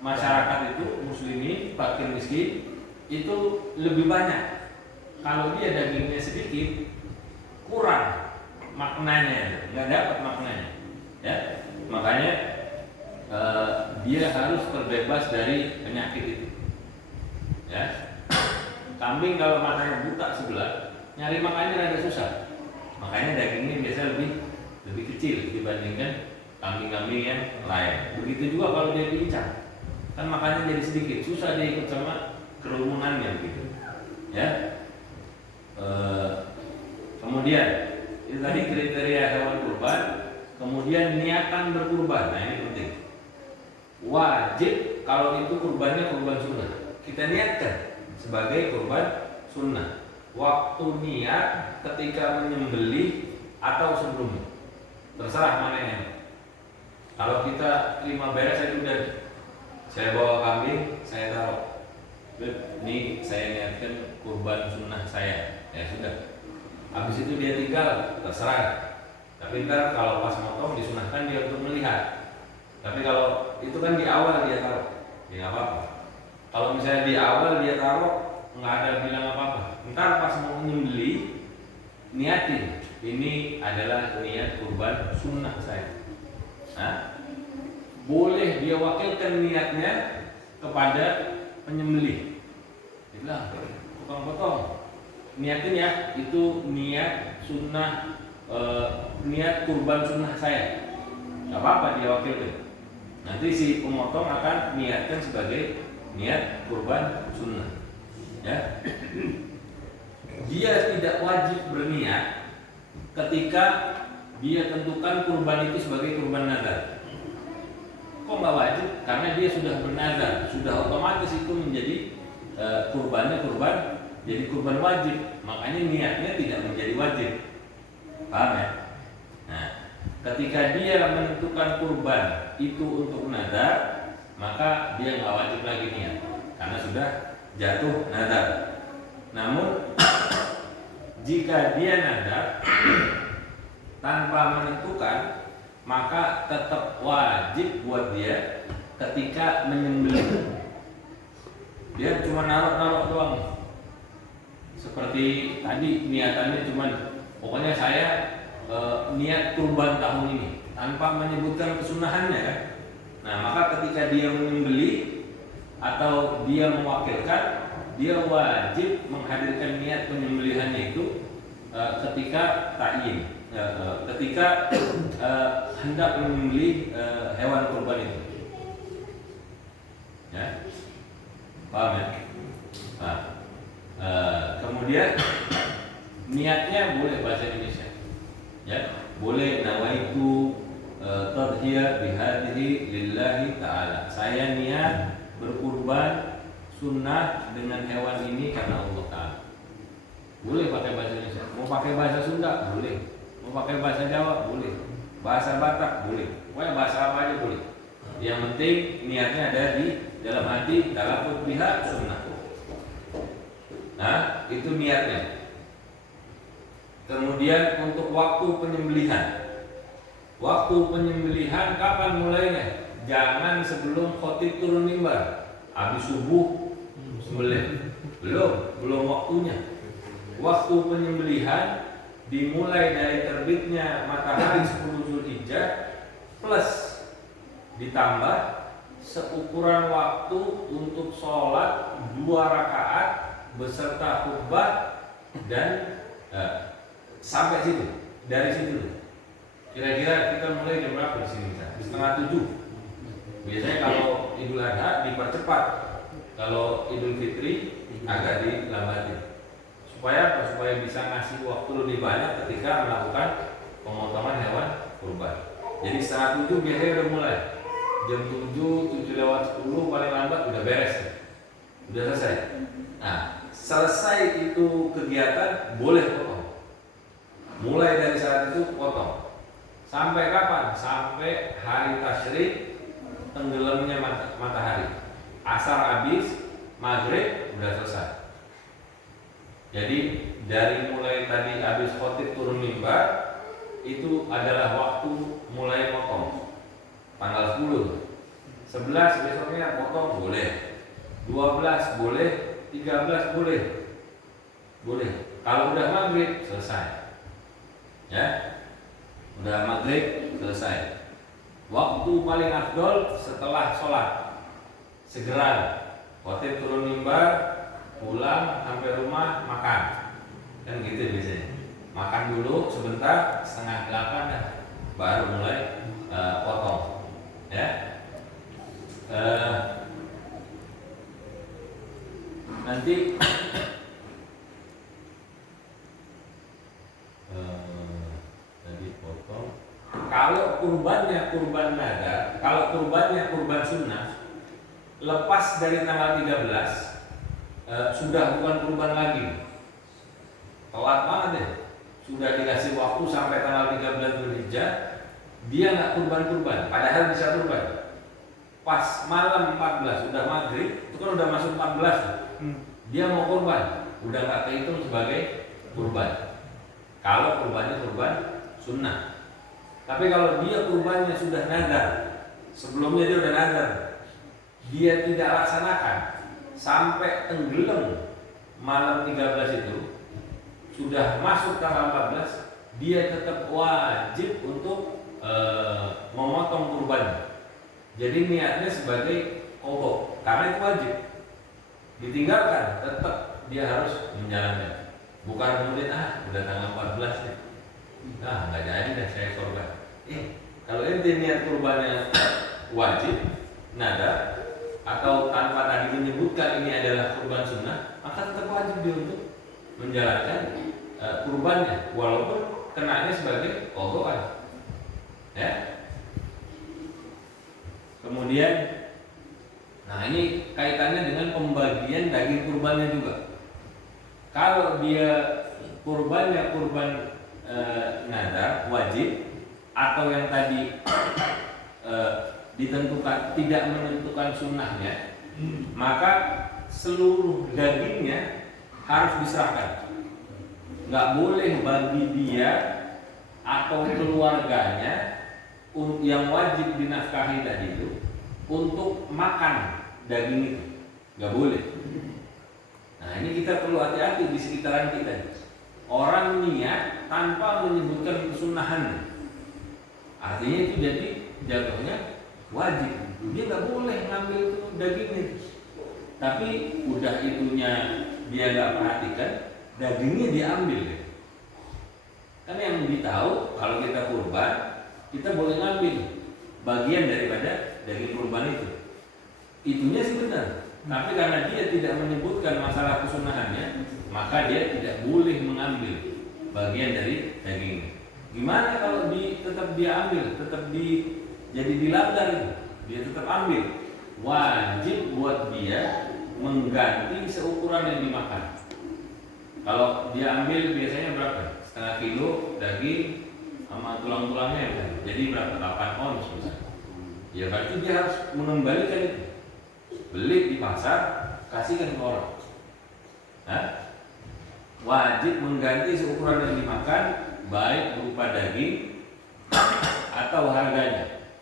masyarakat itu, muslimin, fakir miskin itu lebih banyak. Kalau dia dagingnya sedikit, kurang maknanya, nggak dapat maknanya. Ya, makanya dia harus terbebas dari penyakit itu. Ya, kambing kalau matanya buta sebelah, nyari makannya rada susah. Makanya dagingnya biasa lebih kecil dibandingkan kambing-kambing yang lain. Begitu juga kalau dia pincang, kan makannya jadi sedikit, susah dia ikut sama kerumunannya gitu. Ya. Kemudian itu tadi kriteria hewan kurban. Kemudian niatan berkurban. Nah ini penting. Wajib kalau itu kurbannya kurban sunnah, kita niatkan sebagai kurban sunnah. Waktu niat ketika menyembelih atau sebelumnya, terserah mana yang. Kalau kita terima beres itu udah, saya bawa kambing, saya taruh. Ini saya niatkan kurban sunnah saya, ya sudah. Habis itu dia tinggal, terserah. Tapi ntar kalau pas motong disunahkan dia untuk melihat. Tapi kalau itu kan di awal dia taruh, ya nggak apa-apa. Kalau misalnya di awal dia taruh, nggak ada bilang apa-apa. Ntar pas mau menyembelih, niatin ini adalah niat kurban sunnah saya. Nah, boleh dia wakilkan niatnya kepada penyembelih. Dibilang, tukang potong, niatin ya itu niat sunnah, niat kurban sunnah saya. Gak apa-apa dia wakilkan. Nanti si pemotong akan niatkan sebagai niat kurban sunnah. Ya, dia tidak wajib berniat ketika dia tentukan kurban itu sebagai kurban nazar. Kok nggak wajib? Karena dia sudah bernazar, sudah otomatis itu menjadi kurbannya kurban, jadi kurban wajib. Makanya niatnya tidak menjadi wajib. Paham ya? Nah, ketika dia menentukan kurban itu untuk nazar, maka dia nggak wajib lagi niat karena sudah jatuh nazar. Namun jika dia nazar tanpa menentukan, maka tetap wajib buat dia ketika menyembelih. Dia cuma naruh-naruh doang. Seperti tadi niatannya cuma pokoknya saya niat kurban tahun ini tanpa menyebutkan kesunahannya kan. Nah, maka ketika dia menyembelih atau dia mewakilkan, dia wajib menghadirkan niat penyembelihannya itu ketika ta'yin, ketika hendak menyembelih hewan kurban itu. Ya, paham ya? Nah, kemudian niatnya boleh bahasa Indonesia, ya, boleh nawaitu tadhiyah bihadhihi lillahi ta'ala. Saya niat berkurban sunnah dengan hewan ini karena Allah Ta'ala. Boleh pakai bahasa Indonesia, mau pakai bahasa Sunda boleh, mau pakai bahasa Jawa boleh, bahasa Batak boleh, pokoknya bahasa apa aja boleh. Yang penting niatnya ada di dalam hati, talafut biha sunnah. Nah, itu niatnya. Kemudian untuk waktu penyembelihan. Waktu penyembelihan kapan mulainya? Jangan sebelum khotib turun mimbar. Habis subuh sembelih. Belum waktunya. Waktu penyembelihan dimulai dari terbitnya matahari 10 Zulhijjah plus ditambah seukuran waktu untuk sholat 2 rakaat beserta khutbah dan sampai situ, dari situ. Kira-kira kita mulai jam berapa di sini? Di 6:30. Biasanya kalau Idul Adha dipercepat, kalau Idul Fitri agak dilambatin. Supaya apa? Supaya bisa ngasih waktu lebih banyak ketika melakukan pemotongan hewan kurban. Jadi 6:30 biasanya udah mulai. Jam 7 paling lambat udah beres, udah selesai. Nah, selesai itu kegiatan boleh potong. Mulai dari saat itu potong. Sampai kapan? Sampai hari tasyrik, tenggelamnya matahari. Asar habis, maghrib udah selesai. Jadi dari mulai tadi habis khotib turun mimbar itu adalah waktu mulai potong. Tanggal 10, 11 besoknya potong boleh, 12 boleh, 13 boleh. Kalau udah maghrib selesai, ya, udah maghrib selesai. Waktu paling afdol setelah sholat, segera khotib turun mimbar, pulang sampai rumah makan, kan gitu biasanya. Makan dulu sebentar, 7:30 dah, baru mulai potong, ya. Nanti tadi potong. Kalau kurbannya kurban nadar, kalau kurbannya kurban sunnah, lepas dari tanggal 13 sudah bukan kurban lagi. Telat banget deh. Sudah dikasih waktu sampai tanggal 13 Dzulhijjah, dia nggak kurban-kurban, padahal bisa kurban. Pas malam 14 sudah maghrib, itu kan udah masuk 14 tuh. Dia mau kurban, udah nggak kehitung sebagai kurban. Kalau kurbannya kurban sunnah. Tapi kalau dia kurbannya sudah nadar, sebelumnya dia udah nadar, dia tidak laksanakan sampai tenggelam malam 13 itu, sudah masuk tanggal 14, dia tetap wajib untuk memotong kurbannya. Jadi niatnya sebagai qadha, karena itu wajib. Ditinggalkan, tetap dia harus menjalankan. Bukan kemudian udah tanggal 14 nih, nggak jadi dah saya korban. Kalau ente niat kurbannya wajib, nadar, atau tanpa tadi menyebutkan ini adalah kurban sunnah, maka tetap wajib dia untuk menjalankan kurbannya, walaupun kenanya sebagai qadha. Ya. Kemudian, nah ini kaitannya dengan pembagian daging kurbannya juga. Kalau dia kurbannya kurban nadar wajib, atau yang tadi ditentukan tidak menentukan sunnahnya, maka seluruh dagingnya harus diserahkan. Nggak boleh bagi dia atau keluarganya yang wajib dinafkahi tadi itu untuk makan daging itu, nggak boleh. Nah ini kita perlu hati-hati di sekitaran kita. Orang niat tanpa menyebutkan kesunahan, artinya itu jadi jatuhnya wajib. Dia nggak boleh ngambil itu dagingnya. Tapi udah itunya dia nggak perhatikan, dagingnya diambil. Kan yang ditahu kalau kita kurban, kita boleh ngambil bagian daripada daging kurban itu. Itunya sih benar. Tapi karena dia tidak menyebutkan masalah kesunahannya, maka dia tidak boleh mengambil bagian dari dagingnya. Gimana kalau tetap dia ambil, jadi dilanggar itu, dia tetap ambil. Wajib buat dia mengganti seukuran yang dimakan. Kalau dia ambil biasanya berapa? Setengah kilo daging sama tulang-tulangnya kan? Jadi berapa? 8 ons misalnya. Ya berarti dia harus mengembalikan itu. Beli di pasar, kasihkan ke orang. Wajib mengganti seukuran yang dimakan, baik berupa daging atau harganya.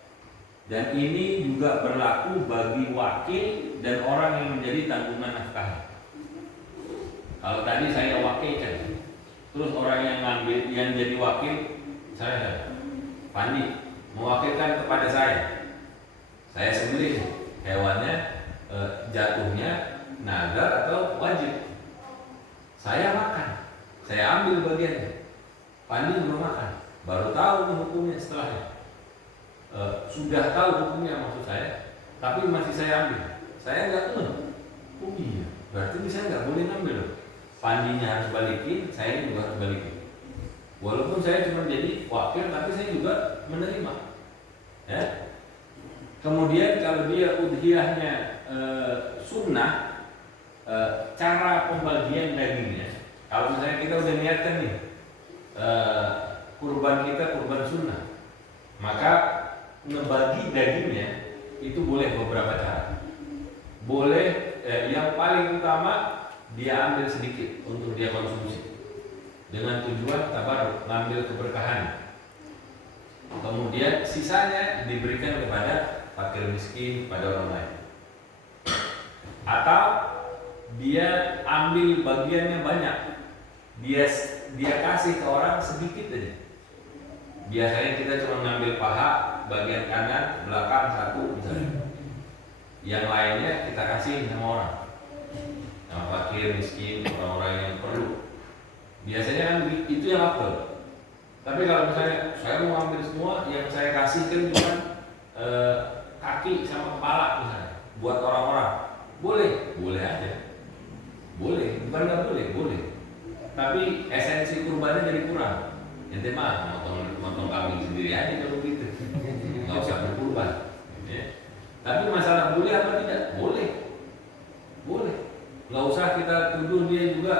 Dan ini juga berlaku bagi wakil dan orang yang menjadi tanggungan nafkah. Kalau tadi saya wakilkan, terus orang yang ngambil, yang jadi wakil, saya Pandi mewakilkan kepada saya sembelih hewannya, jatuhnya nadar atau wajib. Saya makan, saya ambil bagiannya. Pandi belum makan, baru tahu nih hukumnya setelahnya. Sudah tahu hukumnya maksud saya, tapi masih saya ambil. Saya nggak oh iya, berarti saya nggak boleh ngambil. Pandinya harus balikin, saya juga harus balikin. Walaupun saya cuma jadi wakil, tapi saya juga menerima. Ya. Kemudian kalau dia udhiyahnya sunnah, cara pembagian dagingnya, kalau misalnya kita udah niatkan nih kurban kita kurban sunnah, maka ngebagi dagingnya itu boleh beberapa cara. Boleh yang paling utama dia ambil sedikit untuk dia konsumsi dengan tujuan tabarruk, ngambil keberkahan. Kemudian sisanya diberikan kepada fakir miskin, pada orang lain. Atau dia ambil bagiannya banyak, dia kasih ke orang sedikit aja. Biasanya kita cuma ngambil paha bagian kanan, belakang satu misalnya. Yang lainnya kita kasih sama orang, yang fakir, miskin, orang-orang yang perlu. Biasanya kan itu yang afdal. Tapi kalau misalnya saya mau ambil semua, yang saya kasihkan cuma kaki sama kepala misalnya, buat orang-orang, boleh aja, boleh, bukan nggak boleh. Tapi esensi kurbannya jadi kurang. Ente mah motong kambing sendiri aja kalau gitu, nggak usah berkurban. Ya. Tapi masalah boleh apa tidak? Boleh. Nggak usah kita tuduh dia juga,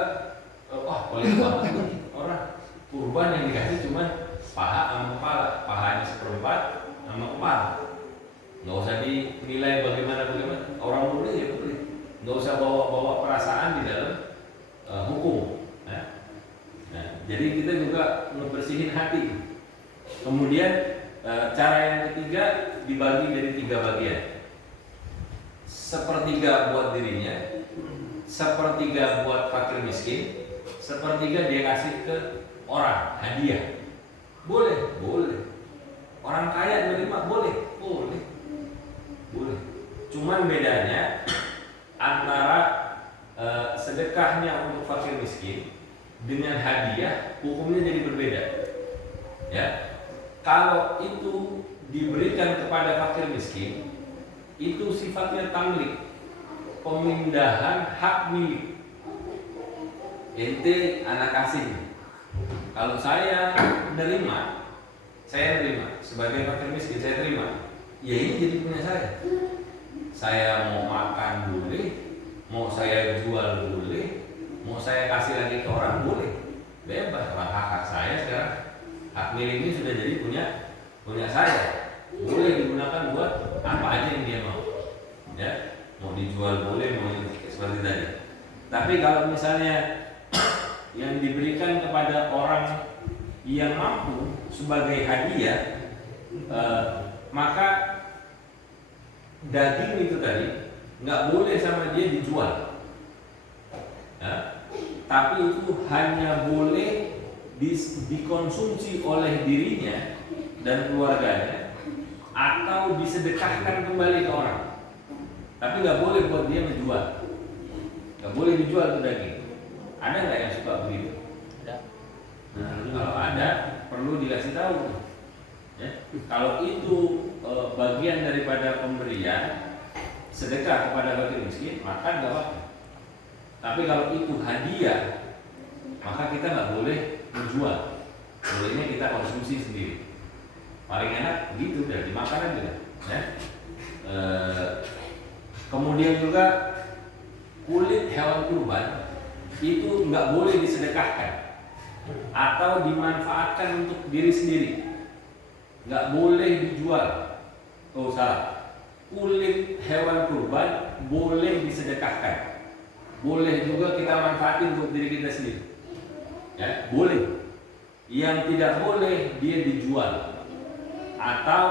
wah boleh banget nih orang. Kurban yang dikasih cuma paha sama kepala, pahanya seperempat sama kepala. Nggak usah dinilai bagaimana. Orang boleh ya boleh. Nggak usah bawa perasaan di dalam hukum. Nah, jadi kita juga ngebersihin hati. Kemudian cara yang ketiga dibagi dari 3 bagian. Sepertiga buat dirinya, sepertiga buat fakir miskin, sepertiga dia kasih ke orang, hadiah. Boleh. Orang kaya menerima boleh. Cuman bedanya antara sedekahnya untuk fakir miskin dengan hadiah hukumnya jadi berbeda. Ya. Kalau itu diberikan kepada fakir miskin, itu sifatnya tamlik, pemindahan hak milik. Ente anak kasih. Kalau saya nerima sebagai fakir miskin, saya terima. Ya ini jadi punya saya. Saya mau makan boleh, mau saya jual boleh, mau saya kasih lagi ke orang boleh, bebas. Hak saya sekarang, hak milik ini sudah jadi punya saya. Boleh digunakan buat apa aja yang dia mau. Ya, mau dijual boleh, mau seperti tadi. Tapi kalau misalnya yang diberikan kepada orang yang mampu sebagai hadiah, maka daging itu tadi nggak boleh sama dia dijual, ya? Tapi itu hanya boleh dikonsumsi oleh dirinya dan keluarganya atau disedekahkan kembali ke orang. Tapi nggak boleh buat dia menjual, nggak boleh dijual itu daging. Ada nggak yang suka begitu? Ada. Nah, kalau ada perlu dikasih tahu. Ya. Kalau itu bagian daripada pemberian sedekah kepada fakir miskin, maka nggak apa-apa. Tapi kalau itu hadiah, maka kita nggak boleh menjual. Bolehnya kita konsumsi sendiri. Paling enak gitu, udah dimakan aja. Ya. Kemudian juga kulit hewan kurban itu nggak boleh disedekahkan atau dimanfaatkan untuk diri sendiri. Nggak boleh dijual. Oh salah. Kulit hewan kurban boleh disedekahkan. Boleh juga kita manfaatin untuk diri kita sendiri. Ya, boleh. Yang tidak boleh dia dijual. Atau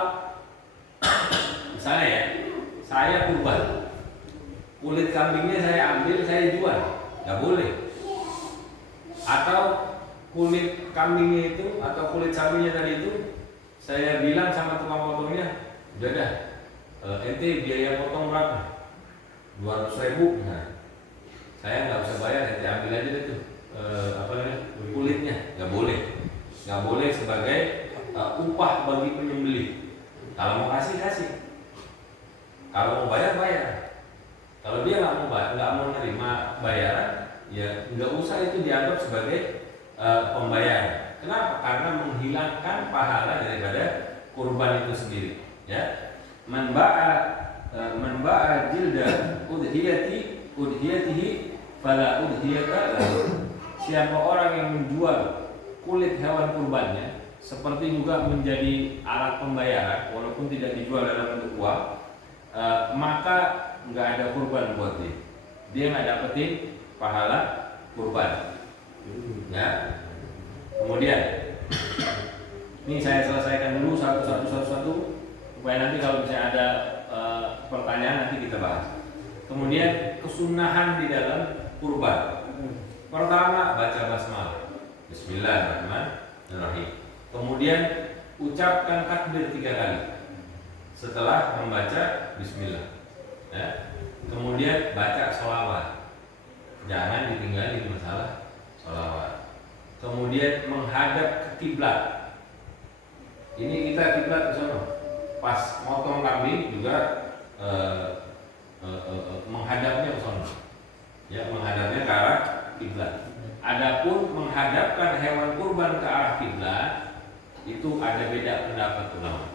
misalnya ya, saya kurban. Kulit kambingnya saya ambil, saya jual. Nggak boleh. Atau kulit kambingnya itu atau kulit sapinya tadi itu saya bilang sama tukang potongnya, udah dah, ente biaya potong berapa? 200.000. Nah, saya nggak usah bayar, ente ambil aja deh tuh kulitnya. Nggak boleh sebagai upah bagi penyembelih. Kalau mau kasih. Kalau mau bayar. Kalau dia nggak mau nerima bayaran, ya nggak usah itu dianggap sebagai pembayaran. Kenapa? Karena menghilangkan pahala daripada kurban itu sendiri. Ya, man ba'a jilda udhiyatihi fala udhiyata lahu. Siapa orang yang menjual kulit hewan kurbannya, seperti juga menjadi alat pembayaran, walaupun tidak dijual dalam bentuk uang, maka nggak ada kurban buat dia. Dia nggak dapetin pahala kurban. Ya. Kemudian ini saya selesaikan dulu satu supaya nanti kalau misalnya ada pertanyaan nanti kita bahas. Kemudian kesunahan di dalam kurban. Pertama baca basmalah, Bismillahirrahmanirrahim. Kemudian ucapkan takbir 3 kali setelah membaca bismillah. Ya. Kemudian baca sholawat, jangan ditinggalin masalah sholawat. Kemudian menghadap ke kiblat. Ini kita kiblat ke sana. Pas motong kambing juga menghadapnya ke sana. Ya, menghadapnya ke arah kiblat. Adapun menghadapkan hewan kurban ke arah kiblat itu ada beda pendapat ulama.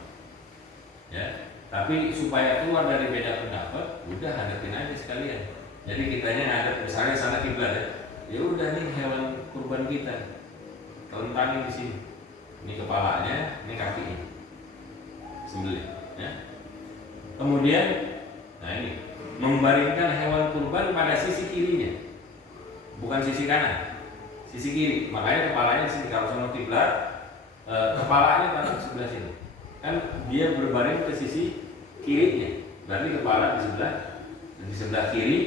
Ya, tapi supaya keluar dari beda pendapat, udah hadapin aja sekalian. Jadi kitanya ngadep misalnya sana kiblat ya. Ya udah nih hewan kurban kita. Kelentangin di sini. Ini kepalanya, ini kakinya. Sembelih, ya. Kemudian nah ini membaringkan hewan kurban pada sisi kirinya. Bukan sisi kanan. Sisi kiri. Makanya kepalanya di sini kalau sono kiblat, kepalanya taruh sebelah sini. Kan dia berbaring ke sisi kirinya. Berarti kepala di sebelah kiri,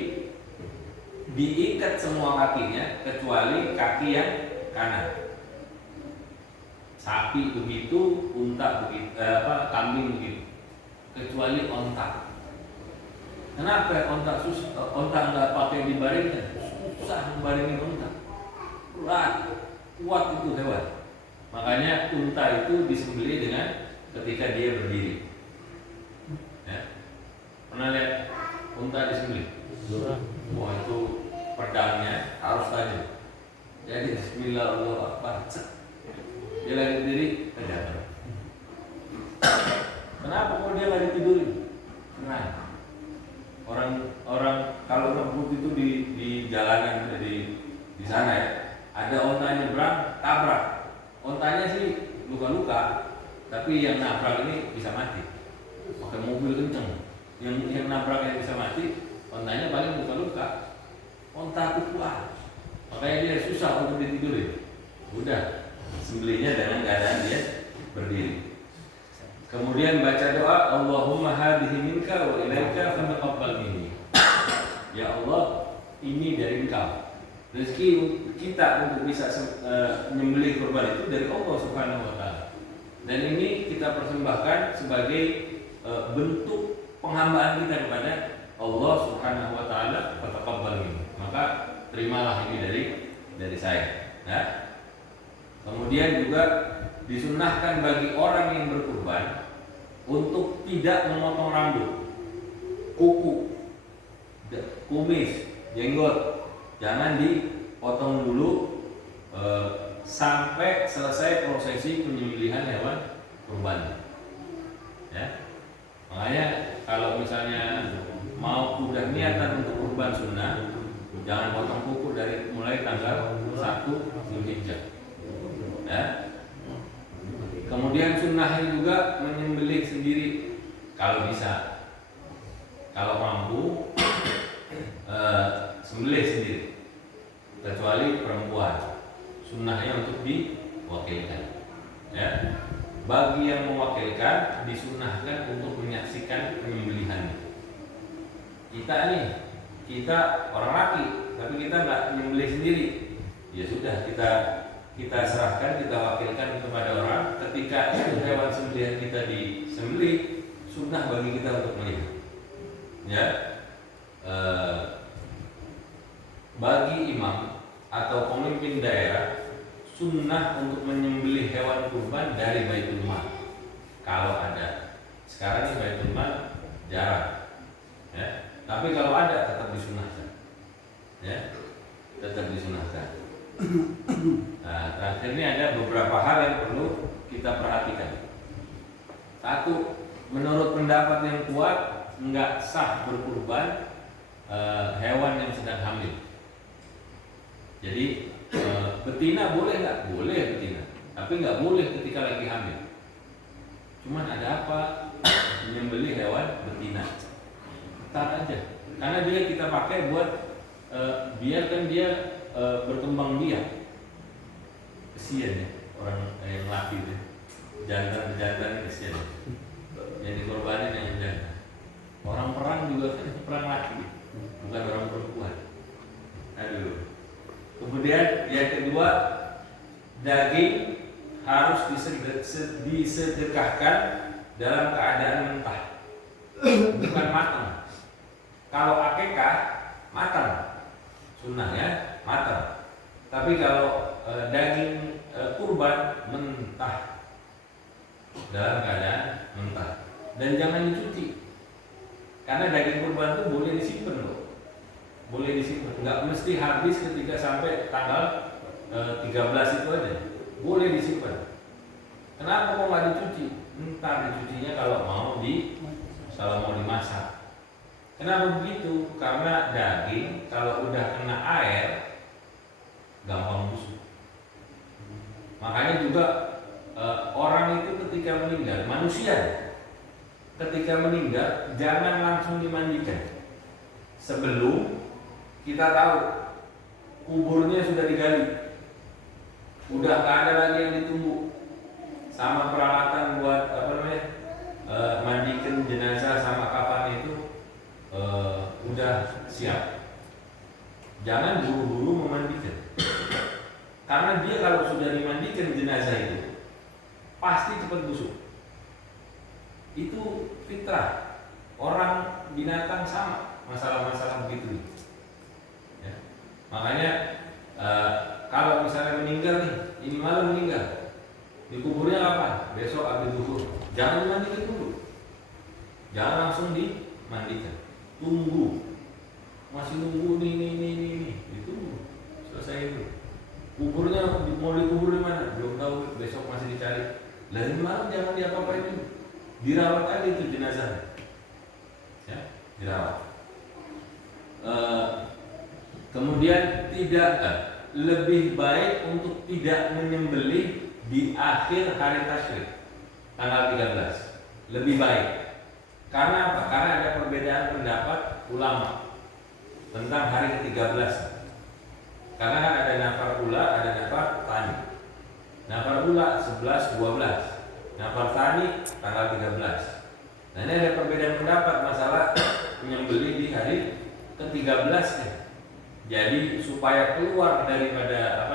diikat semua kakinya kecuali kaki yang kanan. Sapi begitu, unta begitu, kambing begitu, kecuali onta. Kenapa onta susah? Onta nggak pakai dibaringkan, susah membaringin onta. Kuat itu hewan. Makanya unta itu disembelih dengan ketika dia berdiri. Ya. Pernah lihat unta disembelih? Wah, itu pedangnya harus tajam. Jadi Bismillahirrahmanirrahim. Dia lagi berdiri, terjatuh. Kenapa kok dia nggak ditidurin? Nah, orang kalau ngebut itu di jalanan di sana ya, ada onta nyebrang, tabrak. Ontanya sih luka-luka, tapi yang nabrak ini bisa mati. Pakai mobil kenceng, yang nabrak yang bisa mati, ontanya paling luka-luka. Onta itu kuat, makanya dia susah untuk ditidurin. Udah. Sembelihnya dengan keadaan dia berdiri. Kemudian baca doa, Allahumma hadhihi minka wa ilaika fataqabbal minni. Ya Allah, ini dari Engkau. Rezeki kita untuk bisa menyembelih kurban itu dari Allah Subhanahu wa taala. Dan ini kita persembahkan sebagai bentuk penghambaan kita kepada Allah Subhanahu wa taala, fataqabbal minni. Maka terimalah ini dari saya. Ya. Kemudian juga disunnahkan bagi orang yang berkurban untuk tidak memotong rambut, kuku, kumis, jenggot, jangan dipotong dulu sampai selesai prosesi penyembelihan hewan kurban. Ya, makanya kalau misalnya mau udah niatan untuk kurban sunnah, jangan potong kuku dari mulai tanggal 1 Zulhijjah. Ya. Kemudian sunnahnya juga menyembelih sendiri kalau bisa. Kalau mampu sembelih sendiri. Kecuali perempuan. Sunnahnya untuk diwakilkan. Ya. Bagi yang mewakilkan disunnahkan untuk menyaksikan penyembelihannya. Kita orang laki, tapi kita nggak menyembelih sendiri. Ya sudah, kita serahkan, kita wakilkan kepada orang. Ketika itu hewan sembelihan kita disembelih, sunnah bagi kita untuk melihat. Ya, bagi imam atau pemimpin daerah, sunnah untuk menyembelih hewan kurban dari Baitul Mal. Kalau ada, sekarang ini Baitul Mal jarang. Ya, tapi kalau ada tetap disunahkan. Ya, tetap disunahkan. Nah, terakhir ini ada beberapa hal yang perlu kita perhatikan. Satu, menurut pendapat yang kuat, nggak sah berkurban hewan yang sedang hamil. Jadi betina boleh nggak? Boleh betina, tapi nggak boleh ketika lagi hamil. Cuman ada apa? Menyembelih hewan betina. Tar aja, karena dia kita pakai buat biarkan dia berkembang biak. Kesian ya orang yang laki itu, jantan kesian. Jadi korbanin yang jantan. Orang perang juga kan perang laki, bukan orang perempuan. Aduh. Kemudian yang kedua, daging harus disegel disedekahkan dalam keadaan mentah, bukan matang. Kalau akekah matang, sunnahnya matang. Tapi kalau daging kurban mentah, dalam keadaan mentah. Dan jangan dicuci, karena daging kurban itu boleh disimpan loh, boleh disimpan. Nggak mesti habis ketika sampai tanggal 13 itu aja, boleh disimpan. Kenapa kok nggak dicuci? Entar dicucinya kalau mau dimasak. Kenapa begitu? Karena daging kalau udah kena air gampang busuk. Makanya juga orang itu ketika meninggal, manusia ketika meninggal jangan langsung dimandikan sebelum kita tahu kuburnya sudah digali, udah nggak ada lagi yang ditunggu, sama peralatan buat mandikan jenazah sama kafan itu udah siap. Jangan buru-buru memandikan, karena dia kalau sudah dimandikan jenazah itu pasti cepat busuk. Itu fitrah, orang binatang sama masalah-masalah begitu. Ya. Makanya kalau misalnya meninggal nih, ini malam meninggal, dikuburnya kapan? Besok habis zuhur. Jangan dimandikan dulu, jangan langsung dimandikan. Tunggu, masih nunggu nih, itu selesai itu. Kuburnya mau dikubur di mana? Belum tahu, besok masih dicari. Lain malam jangan diapa-apain dulu, dirawat aja itu jenazah. Ya, dirawat. Kemudian tidak lebih baik untuk tidak menyembelih di akhir hari tasyrik tanggal 13. Lebih baik. Karena apa? Karena ada perbedaan pendapat ulama tentang hari ke-13. Karena kan ada nafar ula, ada nafar tani. Nafar ula 11, 12. Nafar tani tanggal 13. Nah, ini ada perbedaan pendapat masalah menyembelih di hari ke-13 ya. Jadi supaya keluar daripada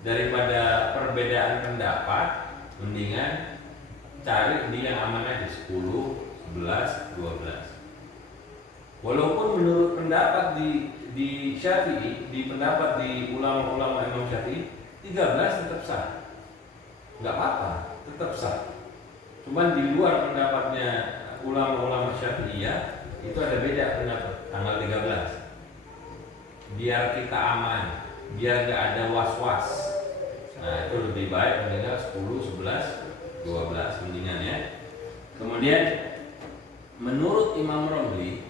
daripada perbedaan pendapat, mendingan cari di yang aman aja 10, 11, 12. Walaupun menurut pendapat di Syafi'i, di pendapat di ulama-ulama Imam Syafi'i, 13 tetap sah, nggak apa-apa, tetap sah. Cuman di luar pendapatnya ulama-ulama Syafi'iyah itu ada beda pendapat tanggal 13. Biar kita aman, biar nggak ada was-was. Nah itu lebih baik mendingan 10, 11, 12 mendingan ya. Kemudian menurut Imam Romli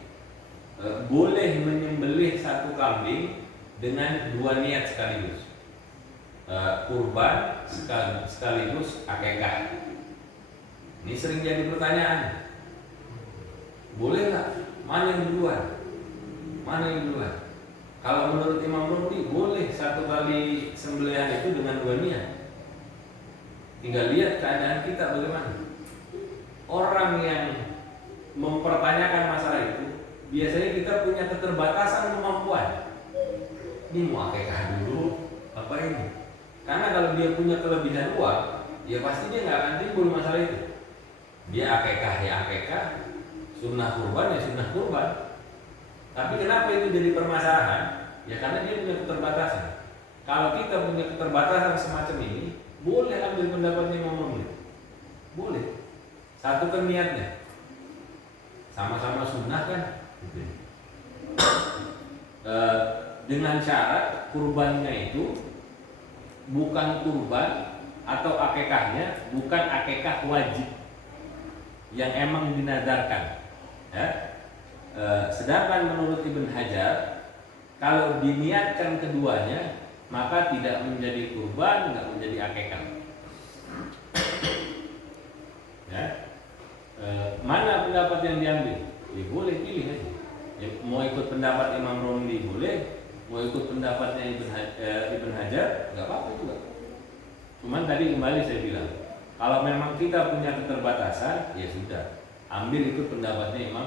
boleh menyembelih satu kambing dengan dua niat sekaligus, kurban sekaligus akekah. Ini sering jadi pertanyaan, boleh nggak? Mana yang duluan? Mana yang duluan? Kalau menurut Imam Romli boleh satu kali sembelihan itu dengan dua niat. Tinggal lihat keadaan kita bagaimana. Orang yang mempertanyakan masalah itu biasanya kita punya keterbatasan kemampuan. Ini mau akekah dulu apa ini? Karena kalau dia punya kelebihan uang, ya pasti dia nggak akan timbul masalah itu. Dia akekah ya akekah, sunnah kurban ya sunnah kurban. Tapi kenapa itu jadi permasalahan? Ya karena dia punya keterbatasan. Kalau kita punya keterbatasan semacam ini, boleh ambil pendapatnya Imam Romli. Boleh. Satukan niatnya. Sama-sama sunnah kan? Dengan syarat kurbannya itu bukan kurban atau akekahnya bukan akekah wajib yang emang dinadarkan. Ya. Sedangkan menurut Ibn Hajar, kalau diniatkan keduanya maka tidak menjadi kurban, tidak menjadi akekah. Ya. Mana pendapat yang diambil? Ya boleh pilih aja. Ya, mau ikut pendapat Imam Romli boleh, mau ikut pendapatnya Ibn Hajar nggak apa-apa juga. Cuman tadi kembali saya bilang, kalau memang kita punya keterbatasan, ya sudah, ambil ikut pendapatnya Imam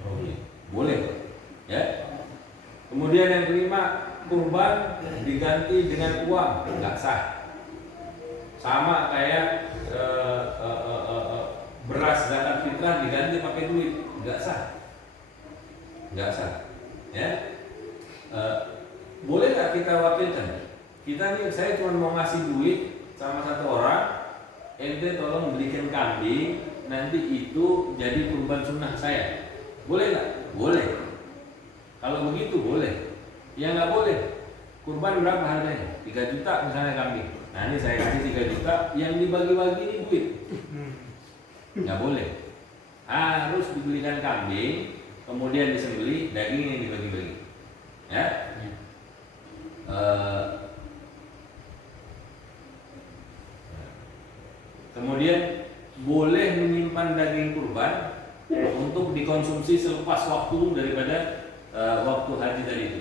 Romli, boleh, ya. Kemudian yang kelima, kurban diganti dengan uang, nggak sah. sama kayak beras zakat fitrah diganti pakai duit, nggak sah, nggak sah. Ya, boleh nggak kita wakilkan? Kita nih, saya cuma mau ngasih duit sama satu orang, ente tolong belikan kambing, nanti itu jadi kurban sunnah saya. Boleh nggak? Boleh. Kalau begitu boleh. Yang nggak boleh, kurban berapa harganya? 3 juta misalnya kambing. Nah ini saya kasih 3 juta, yang dibagi-bagi ini duit. Nggak boleh. Harus dibelikan kambing, kemudian disembelih, daging yang dibagi-bagi. Ya. Kemudian boleh menyimpan daging kurban untuk dikonsumsi selepas waktu daripada waktu haji tadi itu,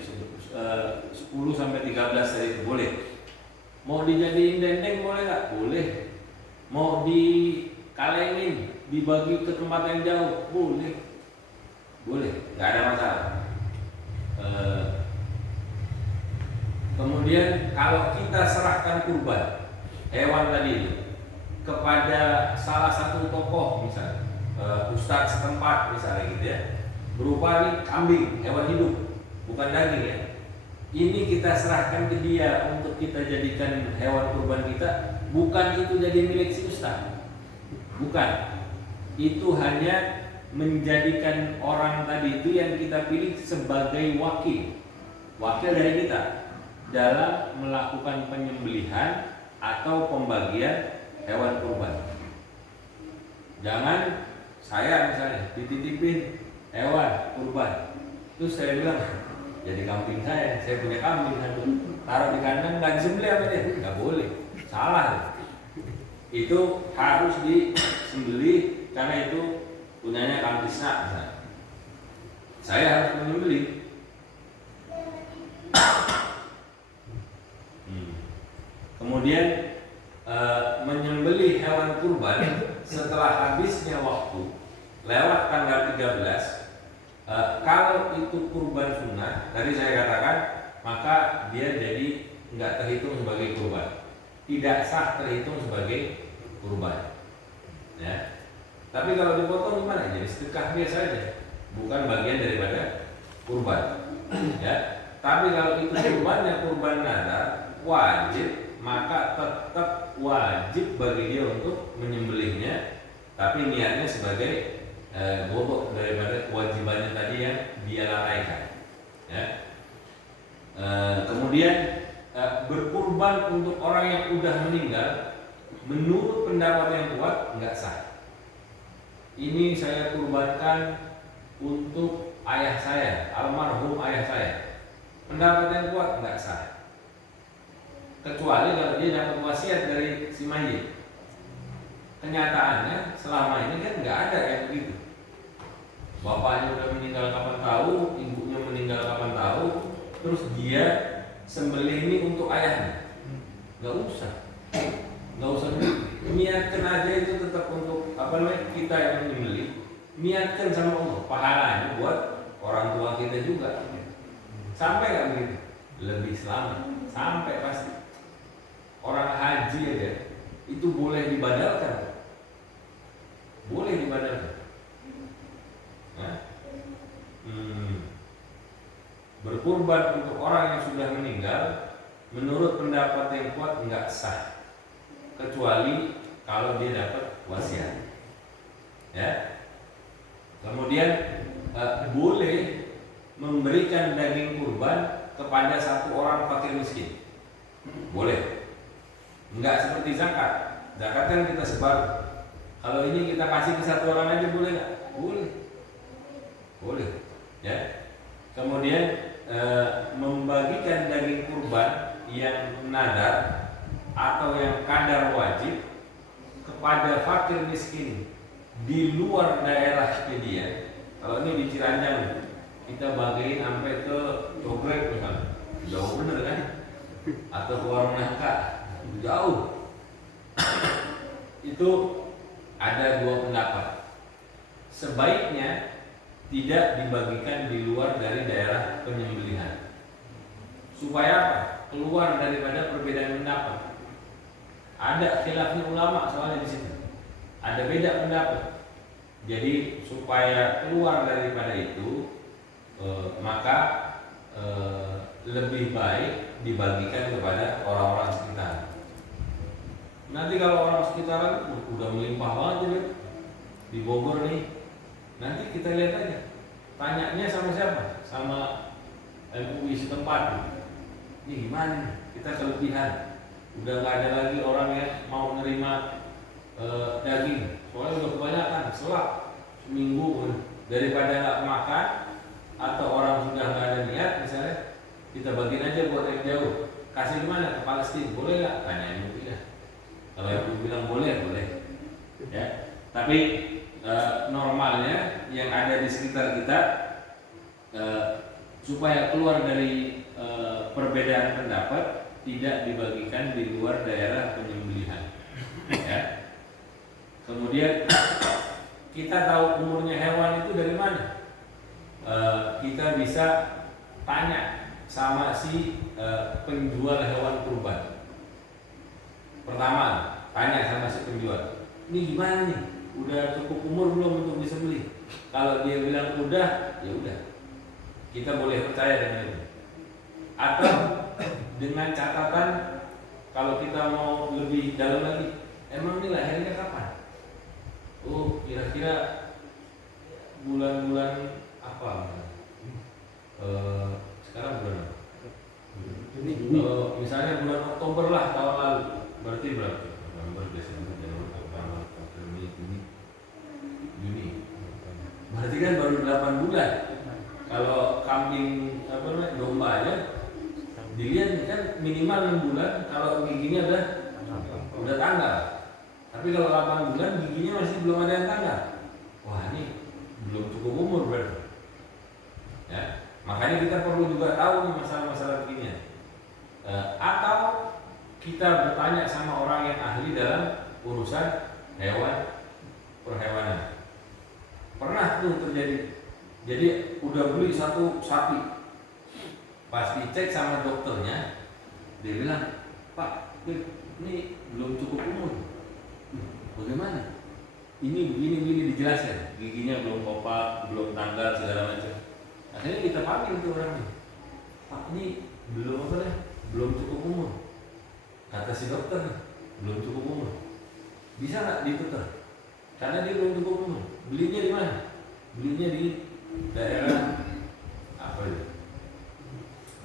10 sampai 13 hari itu boleh. Mau dijadiin dendeng boleh nggak? Boleh. Mau dikalengin, dibagi ke tempat yang jauh, boleh. Boleh, nggak ada masalah. Kemudian kalau kita serahkan kurban hewan tadi itu kepada salah satu tokoh, misalnya ustadz setempat misalnya gitu ya, berupa nih kambing, hewan hidup, bukan daging ya. Ini kita serahkan ke dia untuk kita jadikan hewan kurban kita, bukan itu jadi milik si ustadz, bukan. Itu hanya menjadikan orang tadi itu yang kita pilih sebagai wakil dari kita dalam melakukan penyembelihan atau pembagian hewan kurban. Jangan saya misalnya dititipin hewan kurban, terus saya bilang jadi kambing saya punya kambing satu, taruh di kandang nggak disembelih apa dia? Nggak boleh, salah. Itu harus disembelih karena itu punyanya Kang Tisna misalnya. Saya harus menyembelih. Kemudian menyembelih hewan kurban setelah habisnya waktu lewat tanggal 13, kalau itu kurban sunnah tadi saya katakan, maka dia jadi nggak terhitung sebagai kurban, tidak sah terhitung sebagai kurban ya. Tapi kalau dipotong gimana? Jadi sedekah biasa aja, bukan bagian daripada kurban ya. Tapi kalau itu kurbannya kurban nadar wajib, maka tetap wajib bagi dia untuk menyembelihnya, tapi niatnya sebagai bobot daripada kewajibannya tadi yang dia lalaikan. Ya. Kemudian berkurban untuk orang yang udah meninggal, menurut pendapat yang kuat nggak sah. Ini saya kurbankan untuk ayah saya, almarhum ayah saya. Pendapat yang kuat nggak sah. Kecuali kalau dia dapat wasiat dari si mayit. Kenyataannya selama ini kan nggak ada yang begitu. Bapaknya udah meninggal kapan tahu, ibunya meninggal kapan tahu, terus dia sembelih ini untuk ayahnya. Nggak usah niatkan aja, itu tetap untuk kita yang menyembelih. Niatkan sama Allah, pahalanya buat orang tua kita juga. Sampai nggak begitu? Lebih selamat, sampai pasti. Orang haji aja itu boleh dibadalkan, nah, berkurban untuk orang yang sudah meninggal menurut pendapat yang kuat nggak sah, kecuali kalau dia dapat wasiat ya. Kemudian boleh memberikan daging kurban kepada satu orang fakir miskin, boleh. Enggak seperti zakat. Zakat kan kita sebar. Kalau ini kita kasih ke satu orang aja boleh nggak? Boleh ya. Kemudian membagikan daging kurban yang nadar atau yang kadar wajib kepada fakir miskin di luar daerahnya dia. Kalau ini di Ciranjang kita bagiin sampai ke Cogrek misalnya, jauh bener kan? Atau ke Warung Nangka, jauh. Itu ada dua pendapat. Sebaiknya tidak dibagikan di luar dari daerah penyembelihan. Supaya apa? Keluar daripada perbedaan pendapat. Ada khilafnya ulama soalnya di situ. Ada beda pendapat. Jadi supaya keluar daripada itu, maka lebih baik dibagikan kepada orang-orang sekitar. Nanti kalau orang sekitar udah melimpah banget ya, di Bogor nih, nanti kita lihat aja. Tanyanya sama siapa? Sama MUI setempat. Ini gimana nih? Kita kelebihan. Udah nggak ada lagi orang yang mau nerima daging. Soalnya udah kebanyakan, selak seminggu daripada nggak makan atau orang sudah nggak ada niat, misalnya kita bagiin aja buat yang jauh. Kasih di mana? Ke Palestina, boleh nggak? Tanya MUI ya. Kalau yang bilang boleh, boleh. Ya. Tapi normalnya yang ada di sekitar kita supaya keluar dari perbedaan pendapat tidak dibagikan di luar daerah penyembelihan. Ya. Kemudian kita tahu umurnya hewan itu dari mana? Kita bisa tanya sama si penjual hewan kurban. Pertama, tanya sama si penjual, ini gimana nih? Udah cukup umur belum untuk disembelih? Kalau dia bilang udah, ya udah. Kita boleh percaya dengan itu. Atau dengan catatan, kalau kita mau lebih dalam lagi, emang ini lahirnya kapan? Oh, kira-kira bulan-bulan apa? Sekarang bulan apa? Misalnya bulan Oktober lah tahun lalu. Berarti berapa? November, Desember, Januari, Februari, April, Mei, Juni. Berarti kan baru 8 bulan. Kalau kambing domba aja dilihat kan minimal 6 bulan. Kalau giginya udah tanggal. Tapi kalau 8 bulan giginya masih belum ada yang tanggal. Wah, ini belum cukup umur berarti. Ya, makanya kita perlu juga tahu nih masalah-masalah begini. Atau kita bertanya sama orang yang ahli dalam urusan hewan perhewanan. Pernah tuh terjadi. Jadi udah beli satu sapi, pas dicek sama dokternya, dia bilang, Pak, ini belum cukup umur. Bagaimana? Ini begini dijelaskan, giginya belum kopak, belum tanggal segala macam. Akhirnya kita panggil tuh orangnya, Pak, ini belum cukup umur. Kata si dokter, belum cukup umur. Bisa nggak ditukar? Karena dia belum cukup umur. Belinya di mana? Belinya di daerah apa itu?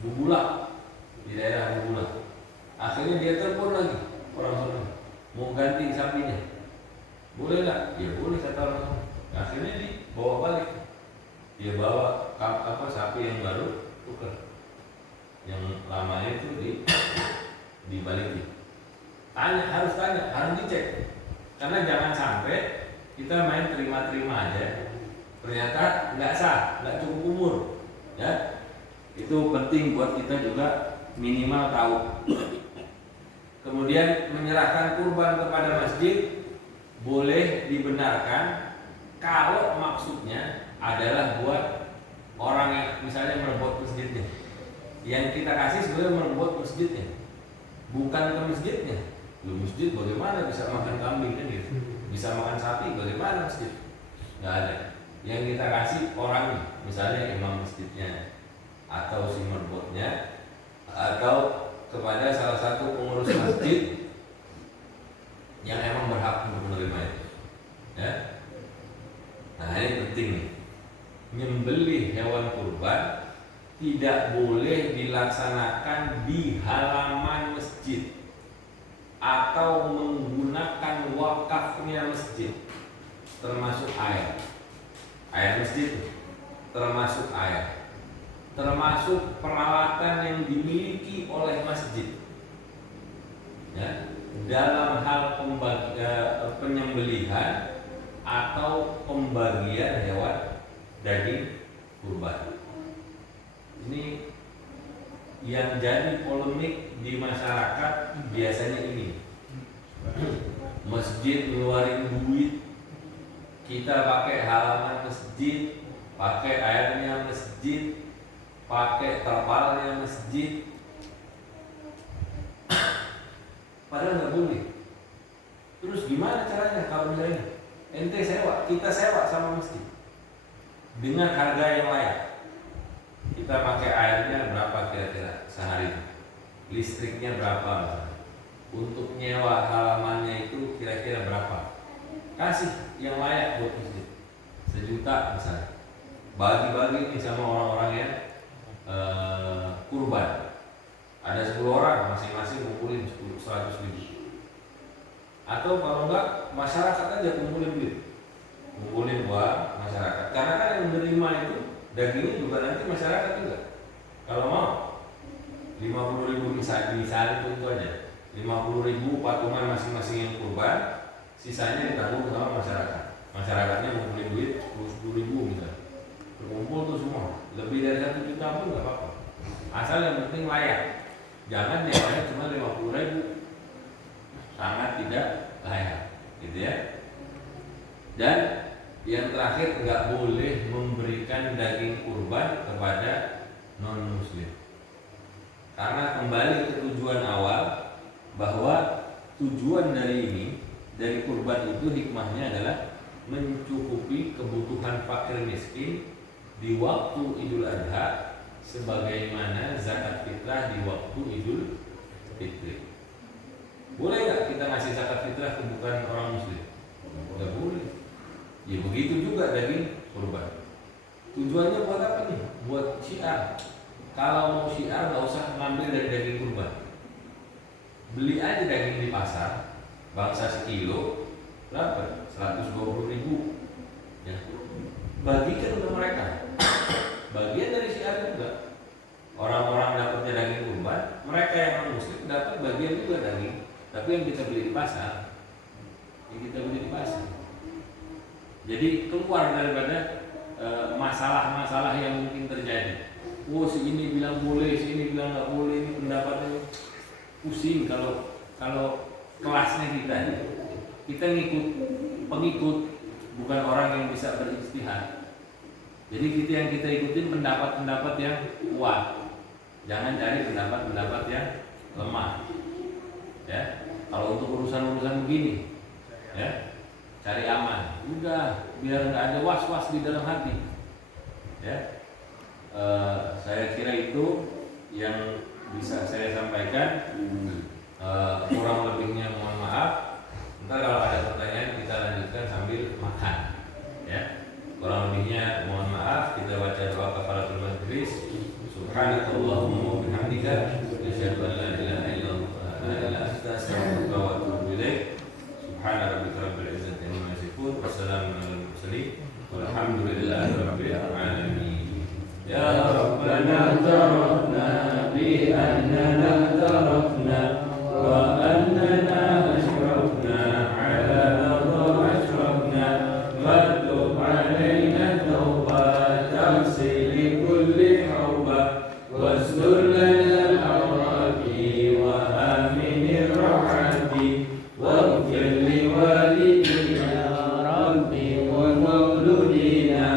Bubula, di daerah Bubula. Akhirnya dia telepon lagi orang sana, mau ganti sapinya. Boleh nggak? Ya boleh kata orang. Akhirnya dibawa balik. Dia bawa sapi yang baru tukar. Yang lamanya itu dibalikin. Harus dicek. Karena jangan sampai kita main terima-terima aja. Ternyata nggak sah, nggak cukup umur. Ya, itu penting buat kita juga minimal tahu. Kemudian menyerahkan kurban kepada masjid boleh dibenarkan kalau maksudnya adalah buat orang yang misalnya merebut masjidnya. Yang kita kasih sebenarnya merebut masjidnya, bukan ke masjidnya. Lu masjid bagaimana bisa makan kambing kan gitu? Bisa makan sapi bagaimana masjid? Nggak ada. Yang kita kasih orangnya, misalnya imam masjidnya, atau si merebutnya, atau kepada salah satu pengurus masjid yang emang berhak untuk menerima itu. Ya. Nah, ini penting nih. Menyembelih hewan kurban tidak boleh dilaksanakan di halaman masjid atau menggunakan wakafnya masjid, termasuk air masjid, termasuk air, termasuk peralatan yang dimiliki oleh masjid. Ya, dalam hal penyembelihan atau pembagian hewan daging kurban. Ini yang jadi polemik di masyarakat biasanya ini. Masjid ngeluarin duit, kita pakai halaman masjid, pakai airnya masjid, pakai terpalnya masjid. Padahal nggak boleh. Terus gimana caranya kalau misalnya ente sewa, kita sewa sama masjid dengan harga yang layak? Kita pakai airnya berapa kira-kira sehari? Listriknya berapa misalnya? Untuk nyewa halamannya itu kira-kira berapa? Kasih yang layak buat masjid. 1 juta misalnya. Bagi-bagi ini sama orang-orang yang kurban. Ada 10 orang, masing-masing kumpulin 100 ribu. Atau kalau enggak, masyarakat aja kumpulin duit. Kumpulin buat masyarakat. Karena kan yang menerima itu dagingnya juga nanti masyarakat juga. Kalau mau 50 ribu misalnya itu aja. 50 ribu patungan masing-masing yang kurban, sisanya ditanggung sama masyarakat. Masyarakatnya ngumpulin duit 10 ribu misalnya. Berkumpul tuh semua, lebih dari 1 juta pun nggak apa-apa. Asal yang penting layak. Jangan dia cuma 50 ribu, sangat tidak layak, gitu ya. Dan yang terakhir, nggak boleh memberikan daging kurban kepada non muslim. Karena kembali ke tujuan awal, bahwa tujuan dari kurban itu hikmahnya adalah mencukupi kebutuhan fakir miskin di waktu Idul Adha, sebagaimana zakat fitrah di waktu Idul Fitri. Boleh nggak kita ngasih zakat fitrah ke bukan orang muslim? Nggak boleh. Ya begitu juga daging kurban. Tujuannya buat apa nih? Buat syiar. Kalau mau syiar nggak usah ngambil dari daging kurban. Beli aja daging di pasar, bangsa sekilo, berapa? 120 ribu. Ya. Bagikan ke mereka. Bagian dari syiar juga. Orang-orang dapatnya daging kurban, mereka yang non muslim dapat bagian juga daging. Tapi yang kita beli di pasar, Jadi keluar daripada masalah-masalah yang mungkin terjadi. Oh, si ini bilang boleh, si ini bilang nggak boleh, ini pendapatnya pusing kalau kelasnya kita ngikut pengikut, bukan orang yang bisa berijtihad. Jadi yang kita ikutin pendapat-pendapat yang kuat. Jangan cari pendapat-pendapat yang lemah. Ya, kalau untuk urusan-urusan begini, ya, cari aman. Udah, biar nggak ada was-was di dalam hati. Ya, saya kira itu yang bisa saya sampaikan. Kurang lebihnya mohon maaf. Ntar kalau ada pertanyaan kita lanjutkan sambil makan. Ya. Kurang lebihnya mohon maaf. Kita baca doa kafaratul majlis. Subhanakallahumma wa bihamdika asyhadu an la ilaha illa anta astaghfiruka wa atubu ilaik. Subhana rabbika rabbil izzati amma yasifun. Wassalamu alal mursalin. Walhamdulillahi rabbil alamin. Ya Rabbana tarafna bi annana tarafna wa annana ashrafna ala ma ashrafna fatub alaina tawbah taghsil kulli hawba wastur lana al-awrabi wa amin ar-rahati waghfir li walidina rabbi wa mawludina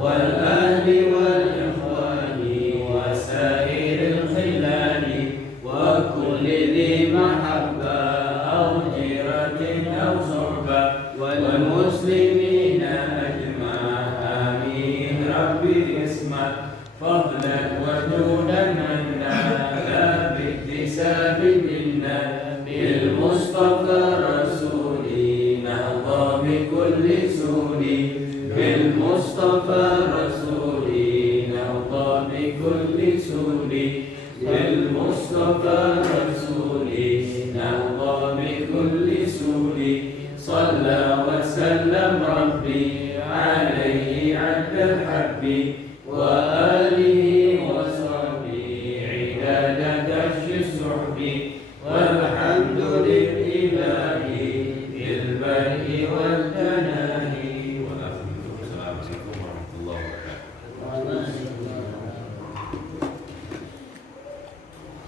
wal ahli wal ikhwani wa sairil khilali wa kulli dhi mahabba aw jiratin aw suhba wal muslimina ajma' amin rabbi isma' fadlan wa judan minna la biktisabi minna bil mustafa rasuli nahda bi kulli suli bil mustafa rasuli nahda bi kulli suli bil mustafa rasuli nahda bi kulli suli صلى وسلم ربي عليه عد الحب وآله وصحبه عداد كشف السحب والحمد لله في البر والدار